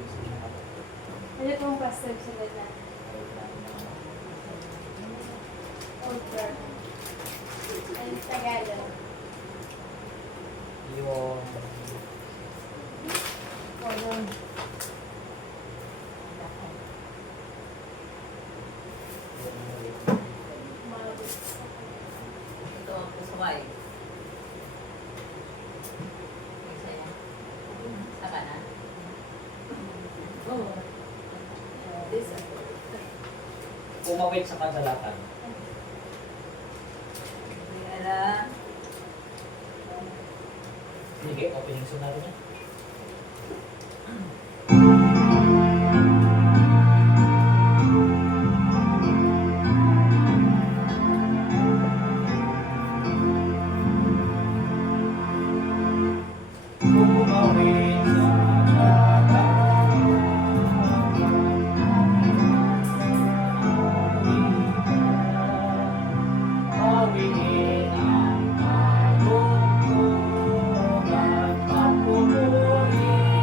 Ano pong pastor sunod na? Old Guard. Ano Tagalog? Yung Walang. Ito ang kusumay. Isa yan. Sa kanan. Oo. This umawit sa kadalatan. Alam. Sige, opening sonata niya. Umawit sa awitin ang kalungkutan at pumurihin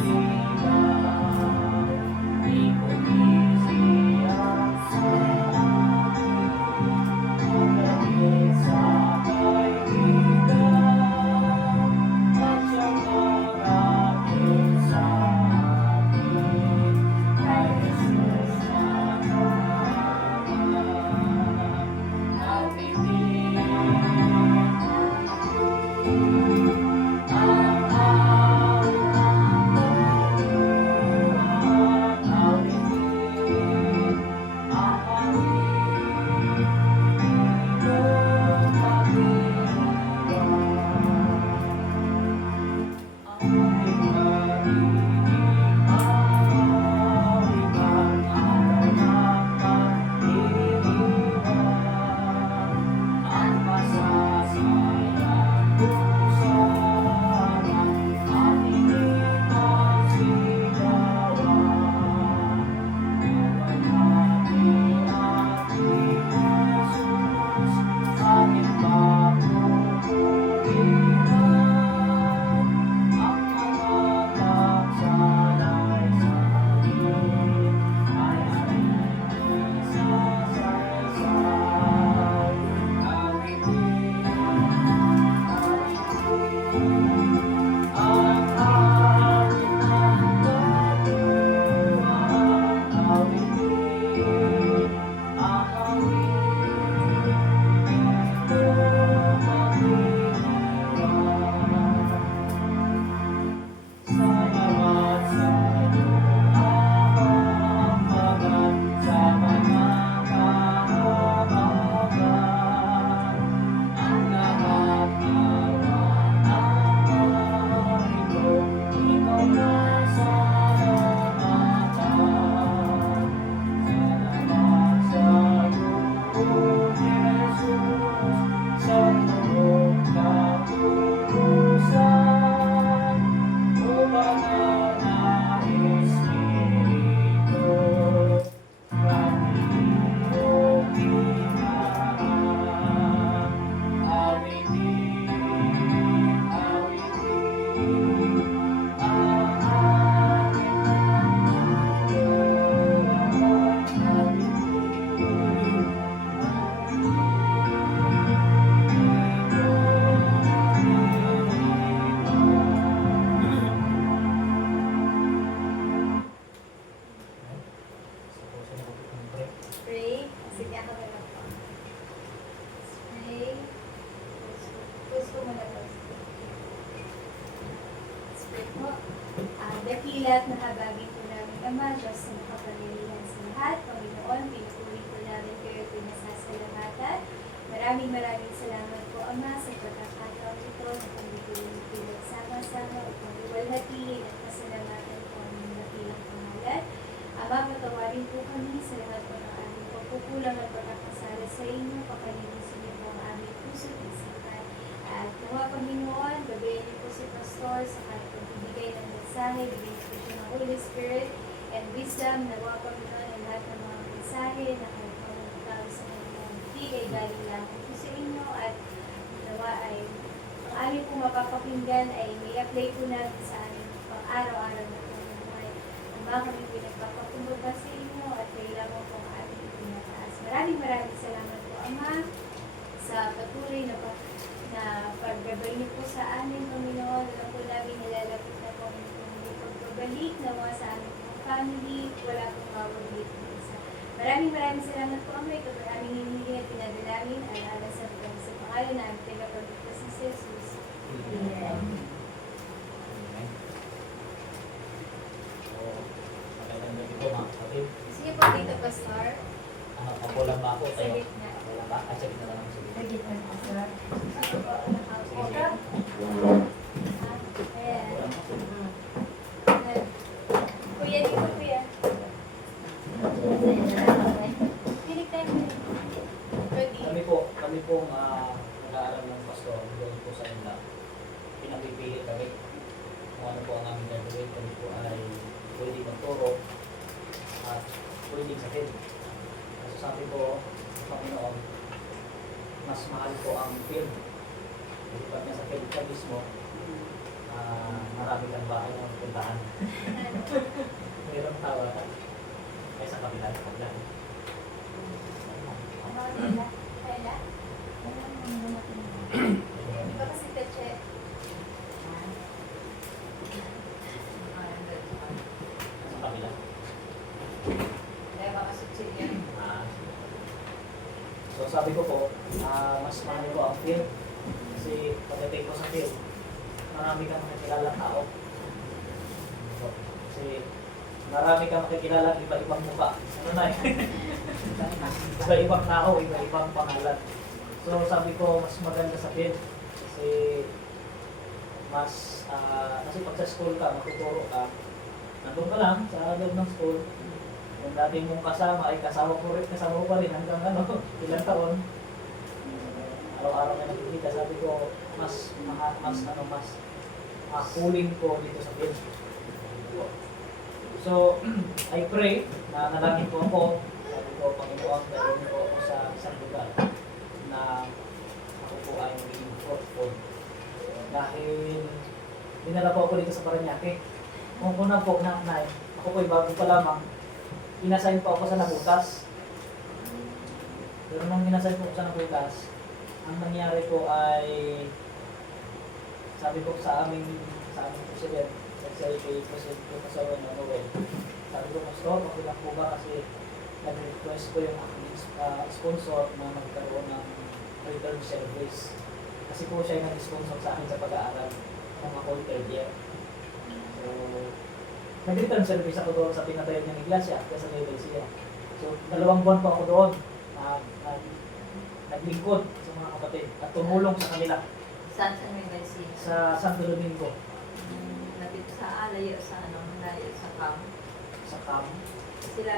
sila. Ipumisi ang salamin, magdamit sa kaibigan, at siyang marapit sa atin, kay Jesus na Pray. Sige, ako na lang po. Pray. Gusto mo na po. Pray po. Dakilat na habagin po namin, Ama, Diyos na makapangyarihan sa lahat. Panginoon, pinupuri po namin kayo pinasasalamatan. Maraming salamat po, Ama, sa pagkakataon ito na kami pinagsama-sama upang iwalhatiin at pasalamatan po ang dakilang pangalan. Ama, patawarin po kami sa lahat po ng aming pagkukulang at pagkakasala sa inyo. Pakalinisin niyo po ang aming puso at isipan. At nawa, Panginoon, gabayan niyo po si Pastor sa kanyang pagbibigay ng mensahe. Bigyan niyo po siya ng Holy Spirit and wisdom. Nawa, Panginoon, ang lahat ng mga mensahe na kahit mga tao sa kanyang bigay galing lang po sa inyo. At nawa ay ang aming po mapapakinggan ay may apply po natin sa aming pang-araw-araw na po ng buhay. Ama, kami po nagpapakumbaba sa inyo at kailangan po ang aming itinataas. Maraming salamat po, Ama, sa patuloy na pagbabalik niyo po sa amin, Panginoon. Alam po namin nilalapit na po ang inyong pagbabalik na mga sa aming pong family. Wala pong mawaglit ng isa. Maraming salamat po, Ama. Ito po aming hinihingi at pinadalangin ala sa pangalan na aming tagapagligtas si Jesus. Amen. Amen. So, magandang gabi po mga kapatid. Sige po dito, Pastor. Ako lang ba ako? Sa gitna. Ako lang ba? Sa gitna lang ako. Sa gitna, Pastor. Ako po, nakaupo. Ayan. Kuya, dito, kuya. Pilik tayo. Ready? Kami pong nag-aaral ng pastor doon po sa inyo. Pinapipili kami kung ano po ang aming gagawin. Kami po ay pwede magturo at pwede sakit. Kasi sabi ko sa Panginoon, mas mahal po ang field. Kasi pag nasa field ka mismo, marami kang bahay na puntahan. Mayroong tawa ka. Kaya sa kabila. Ano, Kayla? Kayla? Ito kasi teche. Sa kabila. Kaya baka sutsig yan. So sabi ko po, mas mahal ko ang field. Kasi pagdating ko sa field, marami kang makikilala tao. So, kasi marami kang makikilala iba-ibang mukha. Ano na iba-ibang tao, iba-ibang pangalan. So sabi ko, mas maganda sa field. Kasi kasi pag sa school ka, matuturo ka, nandun ka lang sa loob ng school. Yung dati mong kasama ay kasama mo pa rin hanggang ilang taon. Araw-araw na nakikita, sabi ko, mas cooling ko dito sa field. So, I pray na nalangin po ako, sabi ko, Panginoon, dahil po ako sa isang lugar na ako po ay magiging fruitful. Dahil dinala po ako dito sa Parañaque. Kung una po, ako po ay bago pa lamang, inasign po ako sa Nabutas. Pero nung inasign po ako sa Nabutas, ang nangyari po ay sabi ko sa aming president, kay Professor Noel, sabi ko, Pastor, okay lang po ba kasi nag-request ko yung aking sponsor na magkaroon ng return service. Kasi po siya yung nag-sponsor sa akin sa pag-aaral ng ako third year. So, nag-return service ako doon sa pinatayan niyang iglesia, sa Nueva Ecija. So, 2 buwan po ako doon, naglingkod sa mga kapatid at tumulong sa kanila Saan sa may basi? sa Santo Domingo, Lapit sa layo sa camp. sa camp. Sila,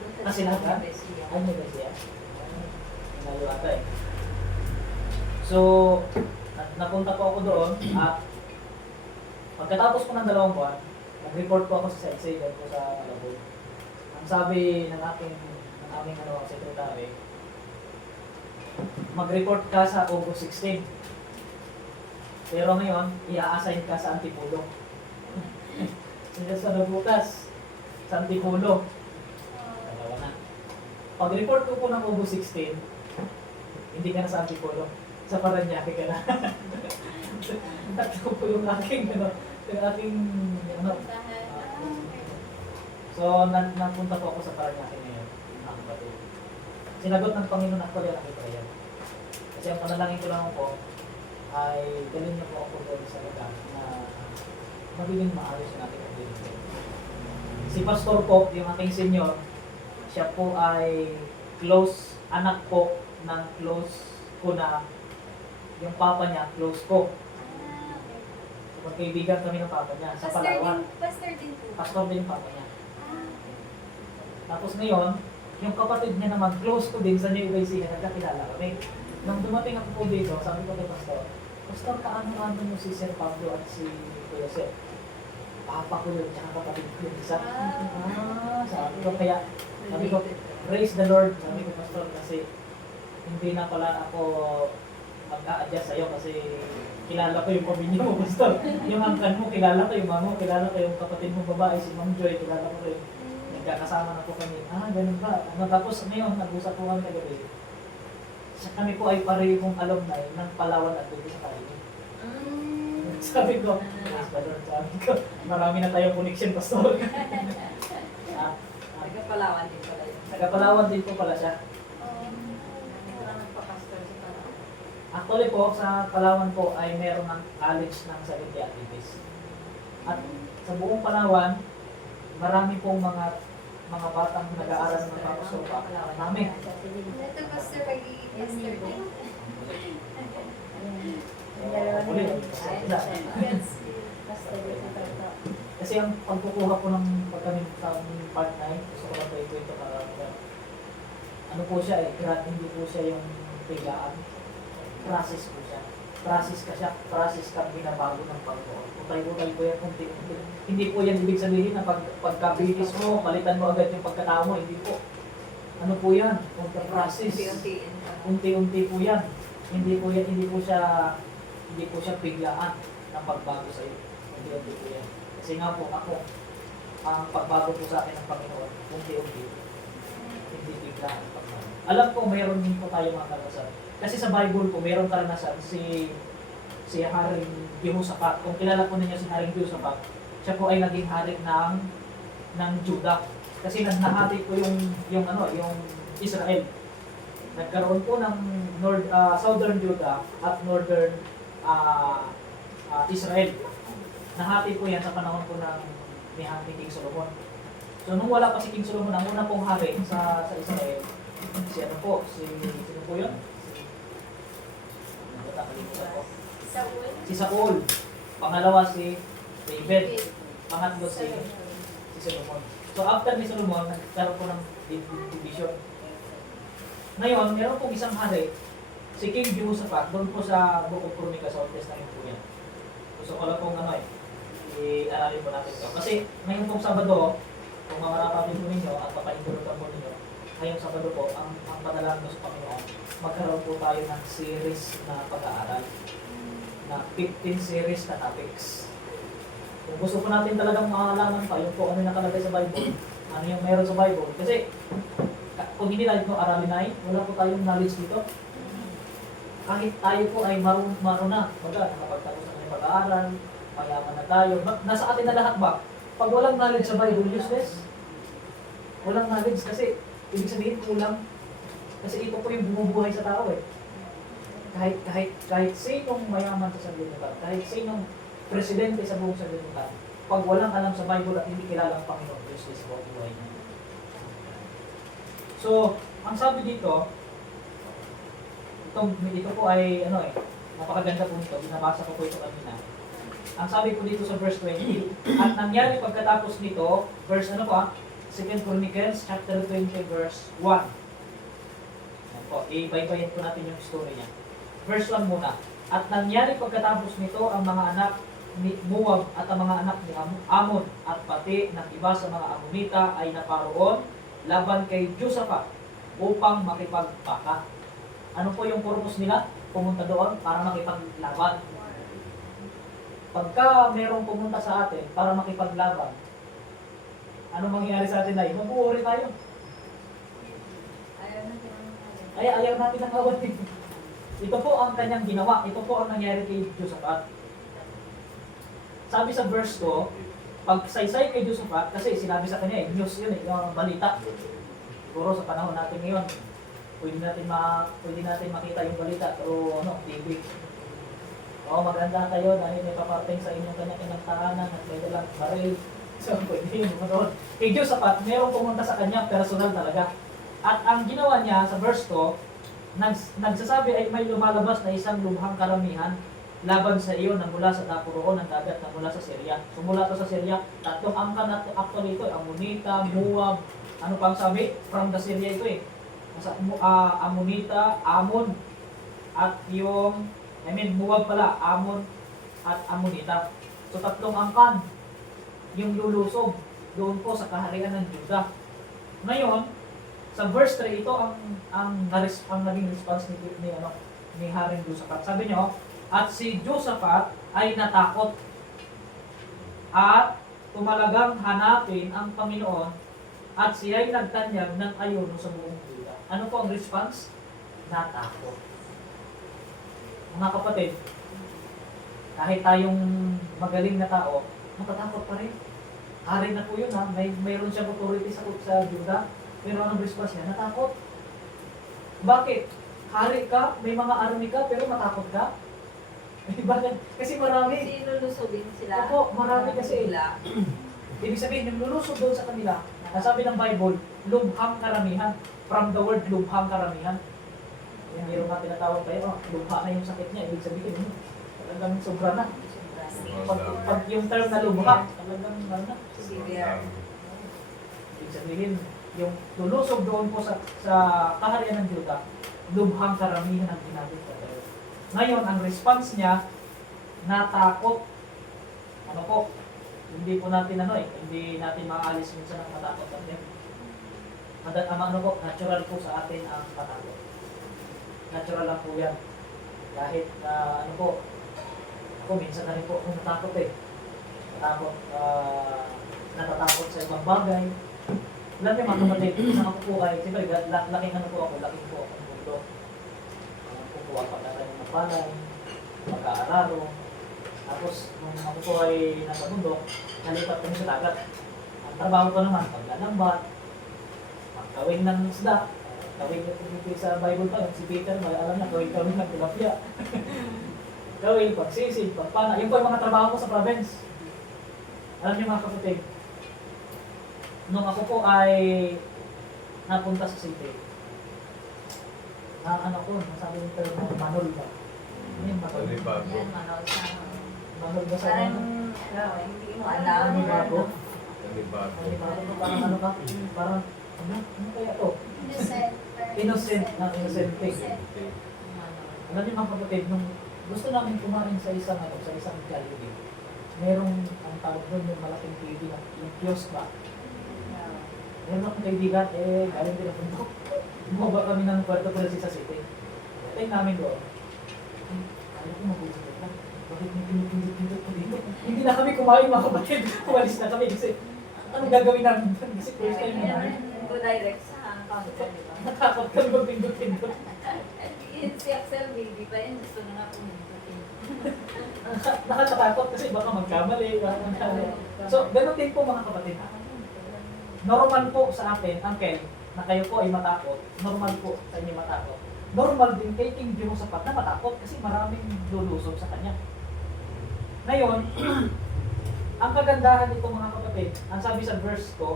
punta Sila ka? may basi. Ay, Nueva Ecija. Nalayo ata eh. So, napunta po ako doon at pagkatapos ko ng 2 buwan, nag-report po ako sa site saver ko sa Malabon. Ang sabi ng aming secretary, mag-report ka sa August 16. Pero ngayon, i-assign ka sa Antipolo. Sila sa Nabutas, sa Antipolo. Dalawa na. Pag-report ko po ng August 16, hindi ka na sa Antipolo. Sa Parañaque ka na. Tatlo po yung aking So, napunta po ako sa Parañaque ngayon. Sinagot ng Panginoon actually ang aking prayer. Kasi ang panalangin ko lang ako ay dalhin niyo po ako doon sa lugar na magiging maayos yung ating paglilingkod. Si Pastor po, yung aking senior, siya po ay anak po ng close ko na yung papa niya, close ko. Magkaibigan kami ng papa niya sa Palawan. Pastor din po. Pastor din yung papa niya. Tapos ngayon, yung kapatid niya naman, close ko din sa Nueva Ecija, nagkakilala kami. Nung dumating ako po dito, sabi ko kay Pastor, kaano-ano mo si Sir Pablo at si Kuya Sir? Papa ko yun, tsaka kapatid ko yun isa. Sabi ko, kaya, sabi ko, praise the Lord, sabi ko, Pastor, kasi hindi na pala ako mag-a-adjust sa'yo kasi kilala ko yung pamilya mo, Pastor. Yung angkan mo, kilala ko yung mama mo, kilala ko yung kapatid mo babae, si Ma'am Joy, kilala ko rin. Nagkakasama na po kami. Ganun ba? Tapos ngayon, nag-usap po kami kagabi. Kami po ay parehong alumni ng Palawan at Bukit sa Kaili. Sabi ko, yes, brother, sabi ko, marami na tayong connection, Pastor. Nagkapalawan din pala yun. Nagapalawan din po pala siya. Parang nagpa-pastor sa Palawan. Actually po, sa Palawan po ay meron ng college ng Seventh Day Adventist. At sa buong Palawan, marami pong mga batang nag-aaral ng mga pastor pa. Marami. Ito Pastor, pagiging Pastor din. Muli, Yes. kasi ang pagkukuha po ng pagkamin sa part 9, gusto ko lang po ito ano po siya hindi po siya yung biglaan. Process po siya. Process kang binabago ng Panginoon. Utay-utay po yan, unti-unti. Hindi po yan ibig sabihin na pagka-bihis mo, palitan mo agad yung pagkatao mo. Hindi po. Ano po yan? Process. Unti-untiin pa. Unti-unti po yan. Hindi po siya biglaan ng pagbago sa iyo. Unti-unti po yan. Kasi nga po ako, ang pagbago po sa akin ng Panginoon, unti-unti. Hindi biglaan ang pagbago. Alam ko, mayroon din po tayo mga karanasan. Kasi sa Bible po, mayroong karanasan si Haring Jehoshaphat. Kung kilala po ninyo si Haring Jehoshaphat, siya po ay naging hari ng Judah. Kasi nahati po yung Israel. Nagkaroon po ng Southern Judah at Northern Israel. Nahati po yan sa panahon po ni King Solomon. So nung wala pa si King Solomon, ang una pong hari sa Israel, sino po yun? Si Saul. Pangalawa si David. Pangatlo si Solomon. So after ni Solomon, nagkaroon po ng division. Ngayon, meron pong isang hari, si King Jehoshaphat, doon po sa Book of Chronicles, sa Old Testament po yan. Gusto ko lang pong i-aralin po natin ito. Kasi ngayon pong Sabado, kung mamarapatin po ninyo at papaintulutan po ninyo, ngayong Sabado po, ang panalangin ko sa Panginoon, magkaroon po tayo ng series na pag-aaral na 15 series na topics. Kung gusto po natin talagang makakalaman pa, yung po ano nakalagay sa Bible, ano yung meron sa Bible. Kasi kung hindi natin ito aralin ay, wala po tayong knowledge dito. Kahit tayo po ay marunong na, nakapagtapos na ng pag-aaral, mayaman na tayo, nasa atin na lahat ba? Pag walang knowledge sa Bible, useless. Walang knowledge kasi, ibig sabihin kulang. Kasi ito po yung bumubuhay sa tao eh. Kahit sinong mayaman sa sanlibutan, kahit sinong presidente sa buong sanlibutan, pag walang alam sa Bible at hindi kilala ang Panginoon, useless po ang buhay niya. So, ang sabi dito, ito po ay napakaganda po nito, binabasa ko po ito kanina. Ang sabi po dito sa verse 20, at nangyari pagkatapos nito, verse 2 Chronicles chapter 20 verse 1. Yan po, ibaybayin po natin yung story niya. Verse 1 muna. At nangyari pagkatapos nito ang mga anak ni Moab at ang mga anak ni Ammon at pati ng iba sa mga Ammonita ay naparoon laban kay Jehoshaphat upang makipagpaka. Ano po yung purpose nila? Pumunta doon para makipaglaban. Pagka merong pumunta sa atin para makipaglaban, ano mangyayari sa atin ay mabuhuri tayo. Ayaw natin ang away. Ito po ang kanyang ginawa. Ito po ang nangyari kay Jehoshaphat. Sabi sa verse 2, pag saysay kay Jehoshaphat, kasi sinabi sa kanya news yun yung balita. Siguro sa panahon natin ngayon, pwede natin makita yung balita pero TV. Maganda kayo dahil may paparating sa inyong kanya-kanyang tahanan at may dalang baril. So, pwede yun manood. Kay Jehoshaphat, mayroong pumunta sa kanya, personal talaga. At ang ginawa niya sa verse 2, nagsasabi ay may lumalabas na isang lubhang karamihan laban sa iyo na mula sa dapuroon ng dagat na mula sa Syria. So mula to sa Syria, tatlong angkan na actually ito, Ammonita, Moab, ano pang sabi? From the Syria ito eh. Ammonita, Ammon, at yung, Moab pala, Ammon at Ammonita. So tatlong angkan yung lulusob doon po sa kaharian ng Judah. Ngayon, sa verse 3, ito ang naging response ni Haring Josaphat. Sabi niyo, at si Josaphat ay natakot at tumalagang hanapin ang Panginoon at siya ay nagtanyag ng ayuno sa buong Juda. Ano po ang response? Natakot. Mga kapatid, kahit tayong magaling na tao, matatakot pa rin. Hari na po yun ha. Mayroon siyang authority sa Juda. Pero anong response niya? Natakot. Bakit? Hari ka, may mga army ka, pero matakot ka? Bakit? Kasi marami. Kasi lulusubin sila. Opo, marami kasi. Sila. Ibig sabihin, yung lulusog doon sa kanila, nasabi ng Bible, lubhang karamihan. From the word lubhang karamihan. Yung mayroon na tinatawag kayo, lubha na yung sakit niya. Ibig sabihin, talagang sobra na. Pag yung term na lubha, talagang ano na. Severe. Ibig sabihin, yung lulusog doon po sa kaharian ng Juda, lubhang karamihan ang ginamit sa tayo. Ngayon, ang response niya, natakot. Ano po? Hindi po natin hindi natin maalis minsan ang matakot natin. Ano po, natural po sa atin ang matakot. Natural lang po yan. Kahit ano po, ako minsan na rin po ako natakot eh. Natatakot sa ibang bagay. Alam niyo mga kapatid, isang ako po ay, siyempre, laking ano po ako, laking po ako ng mundo. Po po ako pagkakaroon ng palay, pagkaararo. Tapos, nung ako po ay nasa mundo, nalipat kami sa dagat. Ang trabaho ko naman, paglalambat, pagkawin ng isda, kawin ko dito sa Bible pa, si Peter, alam na, kawin ng tilapia. Kawin, pagsisig, pagpana. Yun po yung mga trabaho ko sa province. Alam niyo mga kapatid, nung ako po ay napunta sa city, nasabi ng term na manol ba? Ano yung manol? Yan, manol sa Manol ba sa parang, ano? hindi mo alam. Ano ba po? Nanibago. Parang ano ka? Parang, ano kaya to? Innocent. Innocent thing. Innocent. Alam niyo mga kapatid, nung gusto namin kumain sa isang Jollibee, merong ang tawag doon yung malaking TV na yung kiosk ba? Meron akong kaibigan, galing din ang bundok. Bumaba kami ng Puerto Princesa City. Tayo namin doon. Ayaw ko mabuti na. Bakit may pinipindot ko dito? Hindi na kami kumain mga kapatid. Umalis na kami kasi anong gagawin namin doon? Kasi first time na namin. Go direct sa counter, di ba? Natakot kami magpindot-pindot. Yun si Axel baby pa yun, gusto na nga pumunta. Nakakatakot kasi baka magkamali. So, ganun din po mga kapatid. Normal po sa atin, Uncle, na kayo po ay matakot. Normal po sa inyo matakot. Normal din kay King Jehoshaphat na matakot kasi maraming lulusog sa kanya. Ngayon, ang kagandahan nito mga kapatid, ang sabi sa verse 3,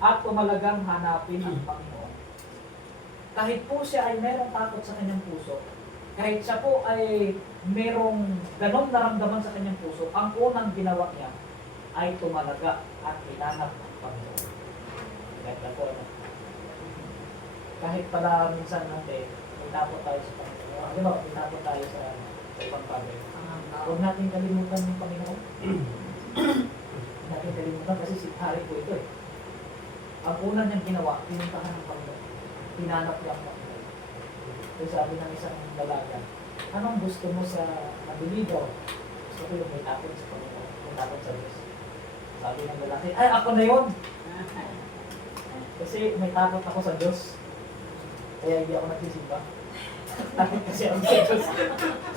at tumalagang hanapin ang Panginoon. Kahit po siya ay merong takot sa kanyang puso, kahit siya po ay merong ganong naramdaman sa kanyang puso, ang unang ginawa niya ay tumalaga at hinanap ang Panginoon. Kahit pala minsan natin, itapot tayo sa Panginoon. Di ba? Itapot tayo sa ibang bagay. Huwag natin kalimutan yung Panginoon. Huwag natin kalimutan kasi si Hari po ito eh. Ang una niyang ginawa, pinuntahan ng Panginoon. Hinanap niya ang Panginoon. Kaya sabi ng isang dalaga, anong gusto mo sa nabiligaw? Gusto ko yung may takot sa Panginoon. May takot sa Diyos. Sabi ng lalaki, ay ako na yun! Kasi may takot ako sa Diyos. Kaya hindi ako nagsisimba. Takot kasi ako sa Diyos.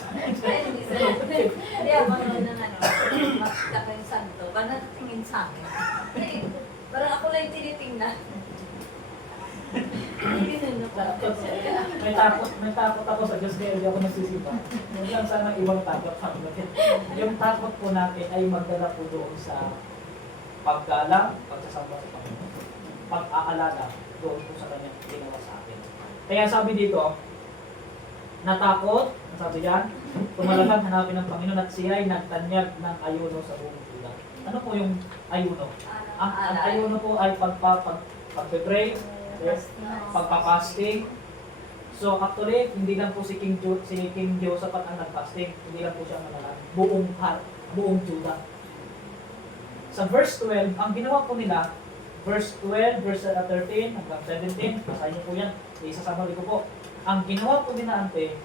Hindi ako ng makita ko yung santo, ba natatingin sa akin? Parang ako lang yung tinitingnan. May takot ako sa Diyos kaya hindi ako nagsisimba. Hindi lang sana ibang takot. Yung takot po natin ay magdala po doon sa paggalang, pagsasamba sa Panginoon. Pag-aalala doon po sa kanyang ginawa sa atin. Kaya sabi dito, natakot, sabi diyan, tumalagang hanapin ng Panginoon at siya ay nagtanyag ng ayuno sa buong Juda. Ano po yung ayuno? Ang ayuno po ay pagpe-pray, pagpa-fasting. So actually, hindi lang po si King Jehoshaphat ang nag-fasting, hindi lang po siya manalangin. Buong Juda. Sa verse 12, ang ginawa po nila, verse 12, verse 13, hanggang 17, basahin niyo po yan, isasama ko po. Ang ginawa po nila ante,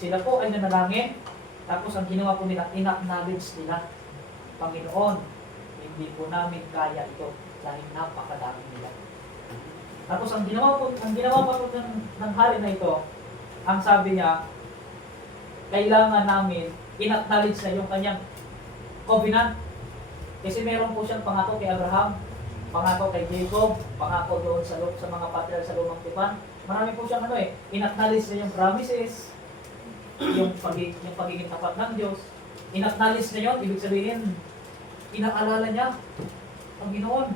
Sila po ay nanalangin, tapos ang ginawa po nila, in-acknowledge nila, Panginoon, hindi po namin kaya ito dahil napakadami nila. Tapos ang ginawa pa po ng hari na ito, ang sabi niya, kailangan namin in-acknowledge na yung kanyang covenant. Kasi meron po siyang pangako kay Abraham, pangako kay Jacob, pangako doon sa mga patriarch sa lumang tipan. Marami po siyang in-acknowledge na yung promises, yung pagiging tapat ng Diyos. In-acknowledge na yun, ibig sabihin, inaalala niya, Panginoon,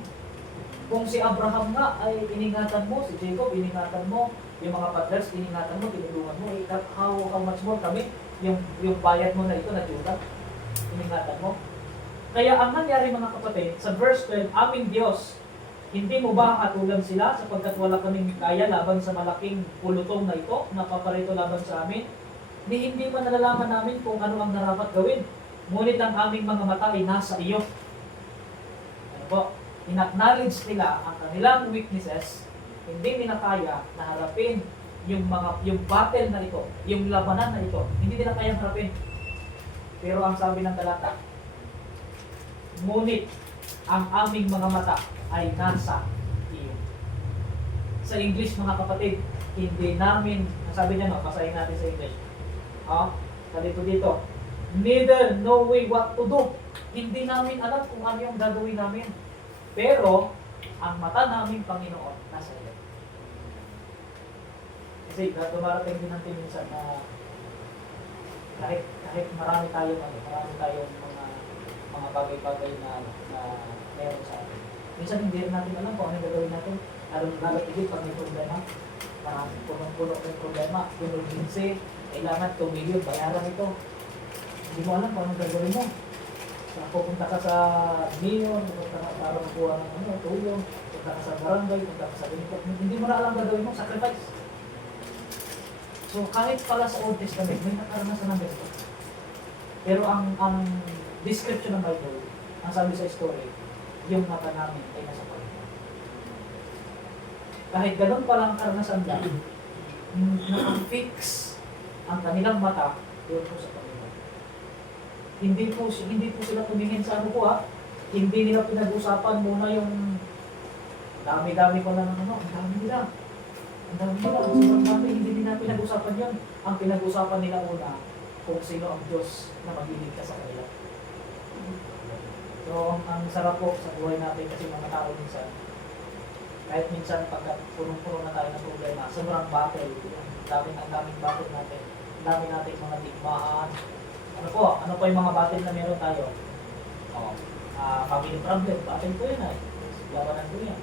kung si Abraham nga ay iningatan mo, si Jacob iningatan mo, yung mga patriarchs iningatan mo, tinulungan mo, how much more kami, yung bayad mo na ito na Judah, iningatan mo. Kaya ang nangyari mga kapatid, sa verse 12, aming Diyos, hindi mo ba katulang sila sapagkat wala kaming kaya laban sa malaking pulutong na ito, napaparito laban sa amin? Hindi man nalalaman namin kung ano ang narapat gawin. Ngunit ang aming mga mata ay nasa iyo. Ano po? In-acknowledge nila ang kanilang weaknesses, hindi nila kaya na harapin yung battle na ito, yung labanan na ito, hindi nila kayang harapin. Pero ang sabi ng talata, ngunit ang aming mga mata ay nasa iyo. Sa English mga kapatid, hindi namin, sabi niya basahin natin sa English. Dito, neither know we what to do. Hindi namin alam kung ano yung gagawin namin. Pero, ang mata namin, Panginoon, nasa iyo. Kasi dumarating din natin minsan na kahit marami tayong mga bagay-bagay na meron sa atin. Minsan hindi rin natin alam kung ano yung gagawin natin. Lalo tigit pag may problema. Maraming punong-puno ng problema. Emergency, kailangan 2 million, bayaran ito. Hindi mo alam kung anong gagawin mo. Pupunta ka sa mayor, pupunta ka para makuha ng tulong, pupunta ka sa barangay, pupunta ka sa ganito. Hindi mo na alam gagawin mo, sacrifice. So kahit pala sa Old Testament, may nakaranasan ng ganito. Pero ang description ng Bible, ang sabi sa story, yung mata namin ay nasa Panginoon. Kahit ganun palang karanasan lang, nakafix ang kanilang mata doon po sa Panginoon. Hindi po sila tumingin sa hindi nila pinag-usapan muna yung dami-dami ko na ang dami nila. Sobrang dami, hindi nila pinag-usapan yun. Ang pinag-usapan nila una, kung sino ang Diyos na magliligtas sa kanila. So, ang sarap po sa buhay natin kasi mga tao minsan, kahit minsan pagka punong-puno na tayo ng problema, sobrang battle, ang daming battle natin, ang dami nating mga digmaan. Ano po yung mga battle na meron tayo? Family problem, battle ko yun ay. Labanan ko yan.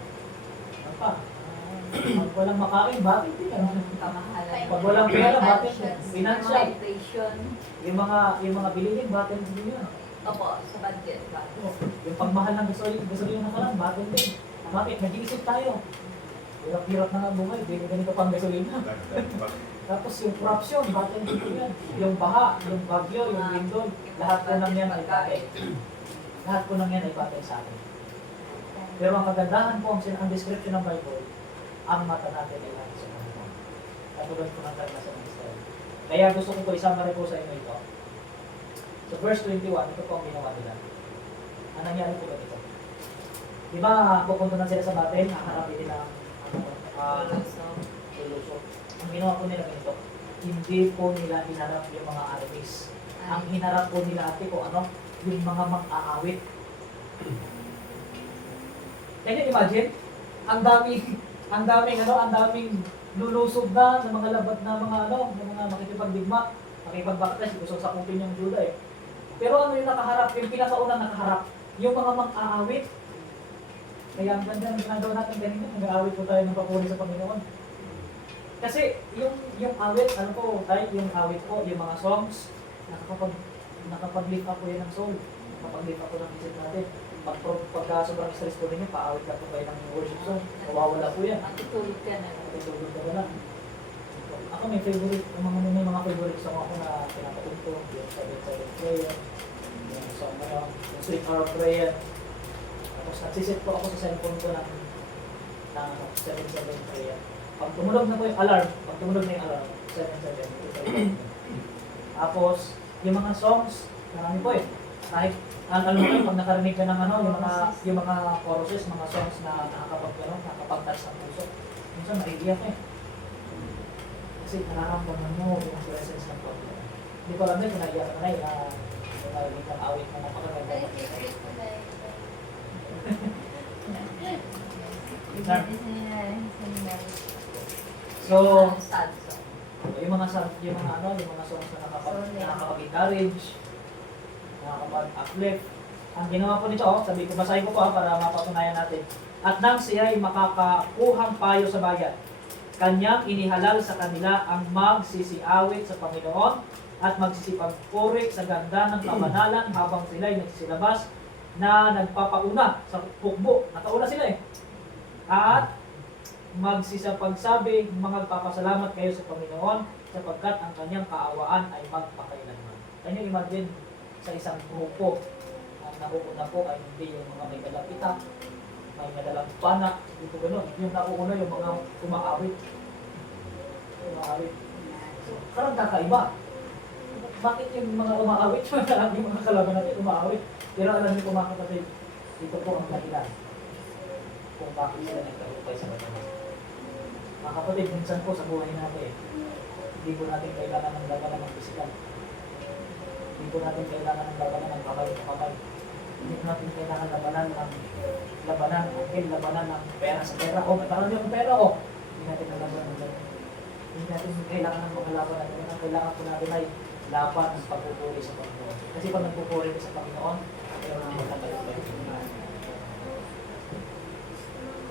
Ano pa? Pag walang makain, battle din yan. Kamahalan. Pag walang pera, battle din. Financial. Inflation. Yung mga bilihin, battle din yan. Opo, sa budget. Yung pagmahal ng gasolina ka lang, battle din. Bakit? Nag-iisip tayo. Hirap-hirap na nga buhay, hindi ganito pang gasolina. Tapos yung corruption, battle din yan. Yung baha, yung bagyo, yung lindol, lahat po nang yan ay battle. Lahat po nang yan ay battle sa atin. Pero ang kagandahan po, ang description ng Bible, ang mata natin ay natin sa Panginoon. Katulad po ng karanasan ng Israel. Kaya gusto ko po isama rin po sa inyo ito. So verse 21, ito po ang ginawa nila. Ang nangyari po ganito. Diba pupunta na sila sa battle, haharapin nila ang lulusok. Ang ginawa po nila ganito, hindi po nila hinarap yung mga armies. Ang hinarap po nila ate ko yung mga mag-aawit. Can you imagine? Ang daming lulusog na ng mga labat na ng mga makikipagdigma, makipagbaktas, gusto sakupin yung Judah eh. Pero ano yung nakaharap, yung pinakaunang nakaharap, yung mga mag-aawit. Kaya ang ganda ng ginagawa natin kanina, nag-aawit po tayo ng papuri sa Panginoon. Kasi yung awit, yung awit po, yung mga songs, nakapag-lift up po yan ng soul, nakapag-lift up po ng isip natin. Pagka sobrang stress po ninyo, paawit na po kayo ng worship song, mawawala po yan. Matutulog ka na. Matutulog ka na. Ako may mga favorite song ako na pinapatid ko, yung Silent Prayer, yung song yung Sweet Hour of Prayer. Tapos nagsiset po ako sa cellphone ko ng 7-7 prayer. Pag tumunog na yung alarm, 7-7, Tapos, yung mga songs, marami po eh. Kahit, alam mo kayo, pag nakarinig ka ng ano, yung mga choruses, mga songs na nakakapag-touch ng puso. Minsan, naiiyak eh. Kasi nararamdaman mo yung presence ng Panginoon. Hindi ko alam din kung naiiyak ka na yung narinig kang awit na napakaganda. Ay, favorite ko na ito. So, sad song. yung mga songs na nakakapag-encourage, nakakapag-uplift. Ang ginawa po nito, sabi ko, basahin ko po para mapatunayan natin. At nang siya'y makakakuhang payo sa bayan, kanyang inihalal sa kanila ang magsisiawit sa Panginoon at magsisipagpuri sa ganda ng kabanalan habang sila'y nagsisilabas na nagpapauna sa hukbo. Nakauna sila eh. At magsisapagsabi, magpapasalamat kayo sa Panginoon sapagkat ang kanyang kaawaan ay magpakailanman. Can you imagine sa isang grupo, ang nakuuna po ay hindi yung mga may kalapita, may madalang pana, hindi po gano'n. Yung nakuuna yung mga umaawit. So, parang kakaiba. Bakit yung mga umaawit, yung mga kalaban natin umaawit? Pero alam niyo po mga kapatid, ito po ang dahilan kung bakit sila nagtagumpay sa Panginoon. Mga kapatid, minsan po sa buhay natin, hindi po natin kailangan ng labanan ng pisikal. Hindi po natin kailangan ng labanan ng kamay. Hindi po natin kailangan labanan ng pera sa pera. O, parang yung pera, hindi natin labanan ng labanan. Hindi natin kailangan ng mga laban natin. Ang kailangan po natin ay laban ng pagpupuri sa Panginoon. Kasi pag nagpupuri ka sa Panginoon, kailangan natin magkatagumpay.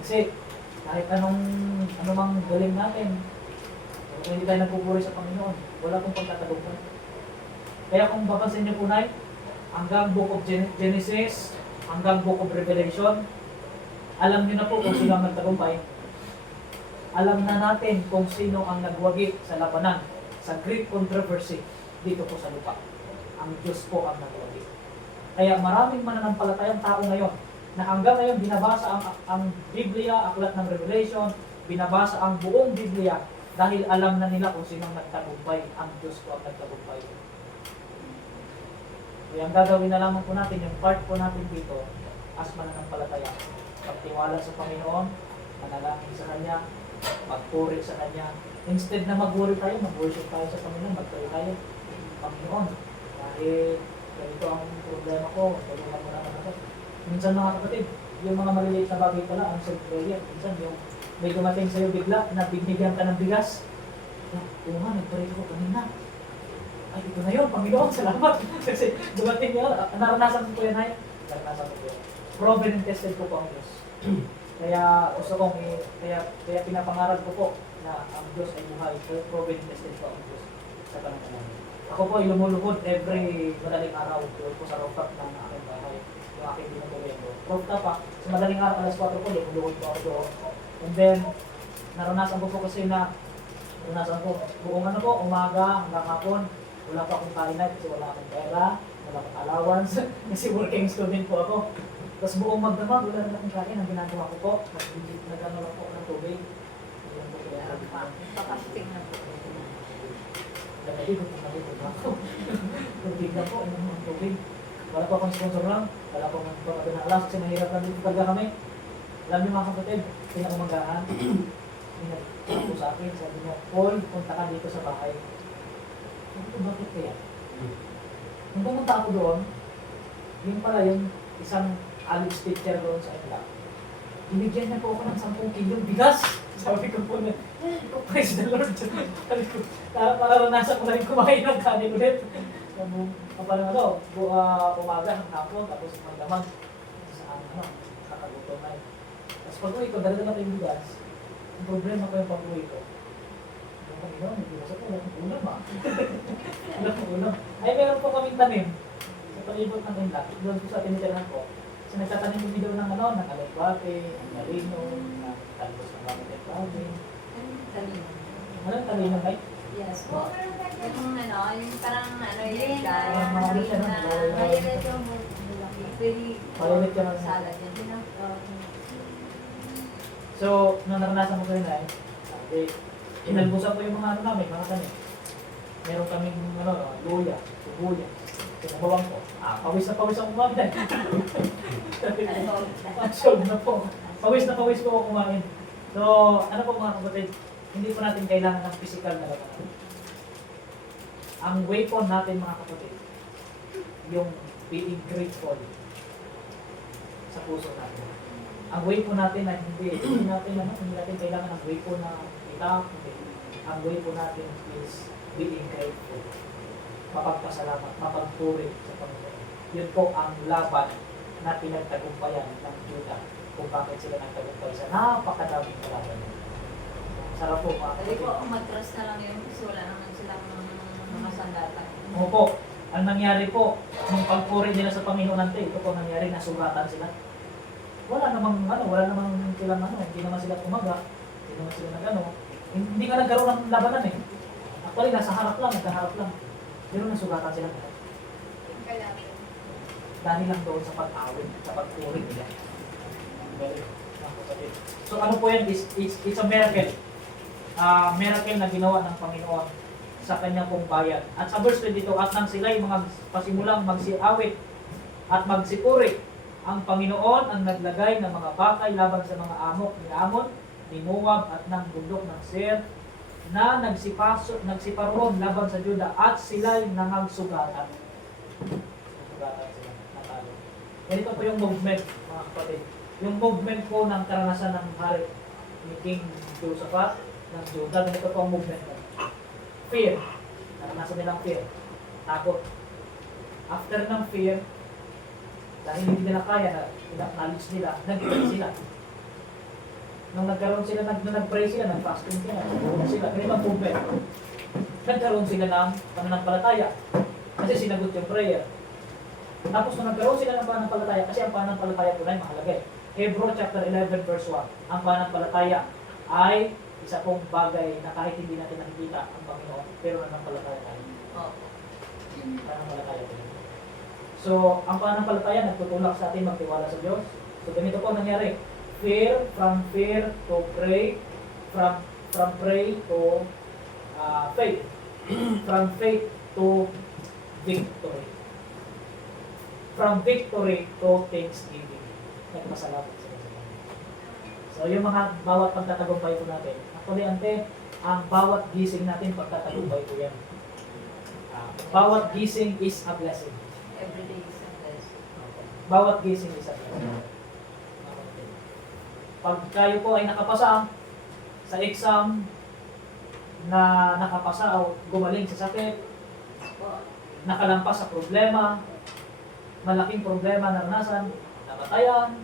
Kasi kahit anumang galing natin, kung hindi tayo nagpupuri sa Panginoon, wala pong pagtatagumpay. Kaya kung papansin niyo po na, hanggang Book of Genesis, hanggang Book of Revelation, alam niyo na po kung sino ang nagtagumpay. Alam na natin kung sino ang nagwagi sa labanan, sa great controversy dito po sa lupa. Ang Diyos po ang nagwagi. Kaya maraming mananampalatayang tao ngayon na hanggang ngayon binabasa ang Biblia, aklat ng Revelation, binabasa ang buong Biblia dahil alam na nila kung sino ang nagtagumpay. Ang Diyos po ang nagtagumpay. Kaya ang gagawin na lamang po natin, yung part po natin dito, as mananampalataya, pagtiwala sa Panginoon, manalangin sa Kanya, magpuri sa Kanya. Instead na mag-worry tayo, mag-worship tayo sa Panginoon, magpuri tayo, Panginoon. Dahil ganito ang problema ko, tulungan mo naman ako. Minsan mga kapatid, yung mga maliliit na bagay pala, ang self-prayer. Minsan yung may dumating sa'yo bigla, na binigyan ka ng bigas. Oo nga, nag-pray ko kanina. Ay, ito na yun, Panginoon, salamat. Kasi dumating yun, naranasan ko yan ay. Naranasan ko yun. Proven and tested ko po ang Diyos. Kaya gusto kong, kaya pinapangarap ko po na ang Diyos ay buhay. Proven and tested po ang Diyos sa panahon. Ako po ay lumuluhod every madaling araw doon po sa rooftop ng aking bahay. Yung aking binutuloy ko. Rooftop pa, sa madaling araw, alas 4 po, lumuluhod po ako doon. And then, naranasan ko po kasi na, buong ano po, umaga hanggang hapon, wala pa akong kainat kasi wala akong pera, wala akong allowance, kasi working student po ako. Tapos buong magdamag, wala na akong kain, ang ginagawa ko po, nag-ano lang po ng tubig. Pakasting na po. Dahil ko nalito na ako. Tubig na po, ng tubig. Wala pa akong sponsor lang, wala pa akong pagkado na alas kasi mahirap na dito talaga kami. Alam niyo mga kapatid, pinakumagahan, pinag-ako sa akin, sabi niya, Paul, punta ka dito sa bahay. Sabi ko, bakit kaya? Nung pumunta ako doon, yun pala yung isang college teacher doon sa Inla. Binigyan niya po ako ng 10 kilong bigas. Sabi ko po na, praise the Lord. Sabi ko, naranasan ko na rin kumain ng kanin ulit. Kapag umaga ng hapon, tapos magdamag sa kakagutom na yun. Tapos pag-uwi ko, dala-dala ko yung bigas. Ang problema ko yung pag-uwi ko. Yung Panginoon, hindi ko sa po, walang ulam walang ulam. Ay, meron po kaming tanim. Sa palibot ng Inla, doon po sa tinitirahan ko. Kasi nagtatanim kami daw ng ng alibate, ng marino, ng talbos ng gamit at tawin. Anong talino ba? Yes po. Yung yung parang yung Violet yung Violet yung salad yun. So, nung naranasan ko rin ay, inalbusan ko yung mga namin, mga tanim. Meron kaming luya, sibuyas. Sinabawang ko. Pawis na pawis ako kumain. Absorb na po. Pawis na pawis ko ako kumain. So, ano po mga kapatid, hindi po natin kailangan ng physical na labanan. Ang weapon natin mga kapatid, yung being grateful sa puso natin. Ang weapon natin ay hindi natin kailangan ng weapon na itak. Ang weapon natin is being grateful. Mapagpasalamat, mapagpuri sa Panginoon. Yun po ang laban na pinagtagumpayan ng Juda kung bakit sila nagtagumpay sa napakadaming kalaban. Sarap po mga Kasi kapatid. po, umatras na lang yun kasi wala naman silang mga sandata. Opo, ang nangyari po, nung pagpuri nila sa Panginoon natin, ito po nangyari, nasugatan sila. Wala namang silang hindi naman sila kumaga, hindi naman sila hindi ka nagkaroon ng labanan eh. Actually, nasa harap lang, nagkaharap lang. Pero nasugatan sila. Kalaban. Dahil lang doon sa pag-awit, sa pagpuri nila. Galing, mga kapatid. So ano po yan, it's a miracle. Miracle na ginawa ng Panginoon sa kanyang pong bayan. At sa verse 22, at nang sila'y mga pasimulang magsiawit at magsipuri, ang Panginoon ang naglagay ng mga bakay laban sa mga amok ni Amon, ni Moab at ng bundok ng Seir, na nagsiparoon laban sa Juda at sila'y nangagsugatan. Nagsugatan sila, natalo. Ganito po yung movement, mga kapatid. Yung movement po ng karanasan ng hari ni King Josaphat ng Juda, ganito po ang movement mo. Fear. Naranasan nilang fear. Takot. After ng fear, dahil hindi nila kaya, knowledge nila, nag-pray sila. Nung nagkaroon sila, nag-pray sila, nag-fasting sila, ganito ang movement. Nagkaroon sila ng pananampalataya kasi sinagot yung prayer. Tapos nung nagkaroon sila ng pananampalataya, kasi ang pananampalataya po na ay mahalaga. Hebrew chapter 11 verse 1, ang pananampalataya ay isa pong bagay na kahit hindi natin nakikita ang Panginoon, pero nananampalataya tayo. Pananampalataya tayo. So, ang pananampalataya nagtutulak sa atin magtiwala sa Diyos. So, ganito po nangyari. From fear to pray, from pray to faith. From faith to victory. From victory to thanksgiving. Nagpasalamat sila sa Panginoon. So, yung mga bawat pagtatagumpay po natin, actually, ang bawat gising natin pagtatagumpay po yan. Bawat gising is a blessing. Every day is a blessing. Bawat gising is a blessing. Pag kayo po ay nakapasa sa exam na nakapasa o gumaling sa sakit, nakalampas sa problema, malaking problema na naranasan, namatayan,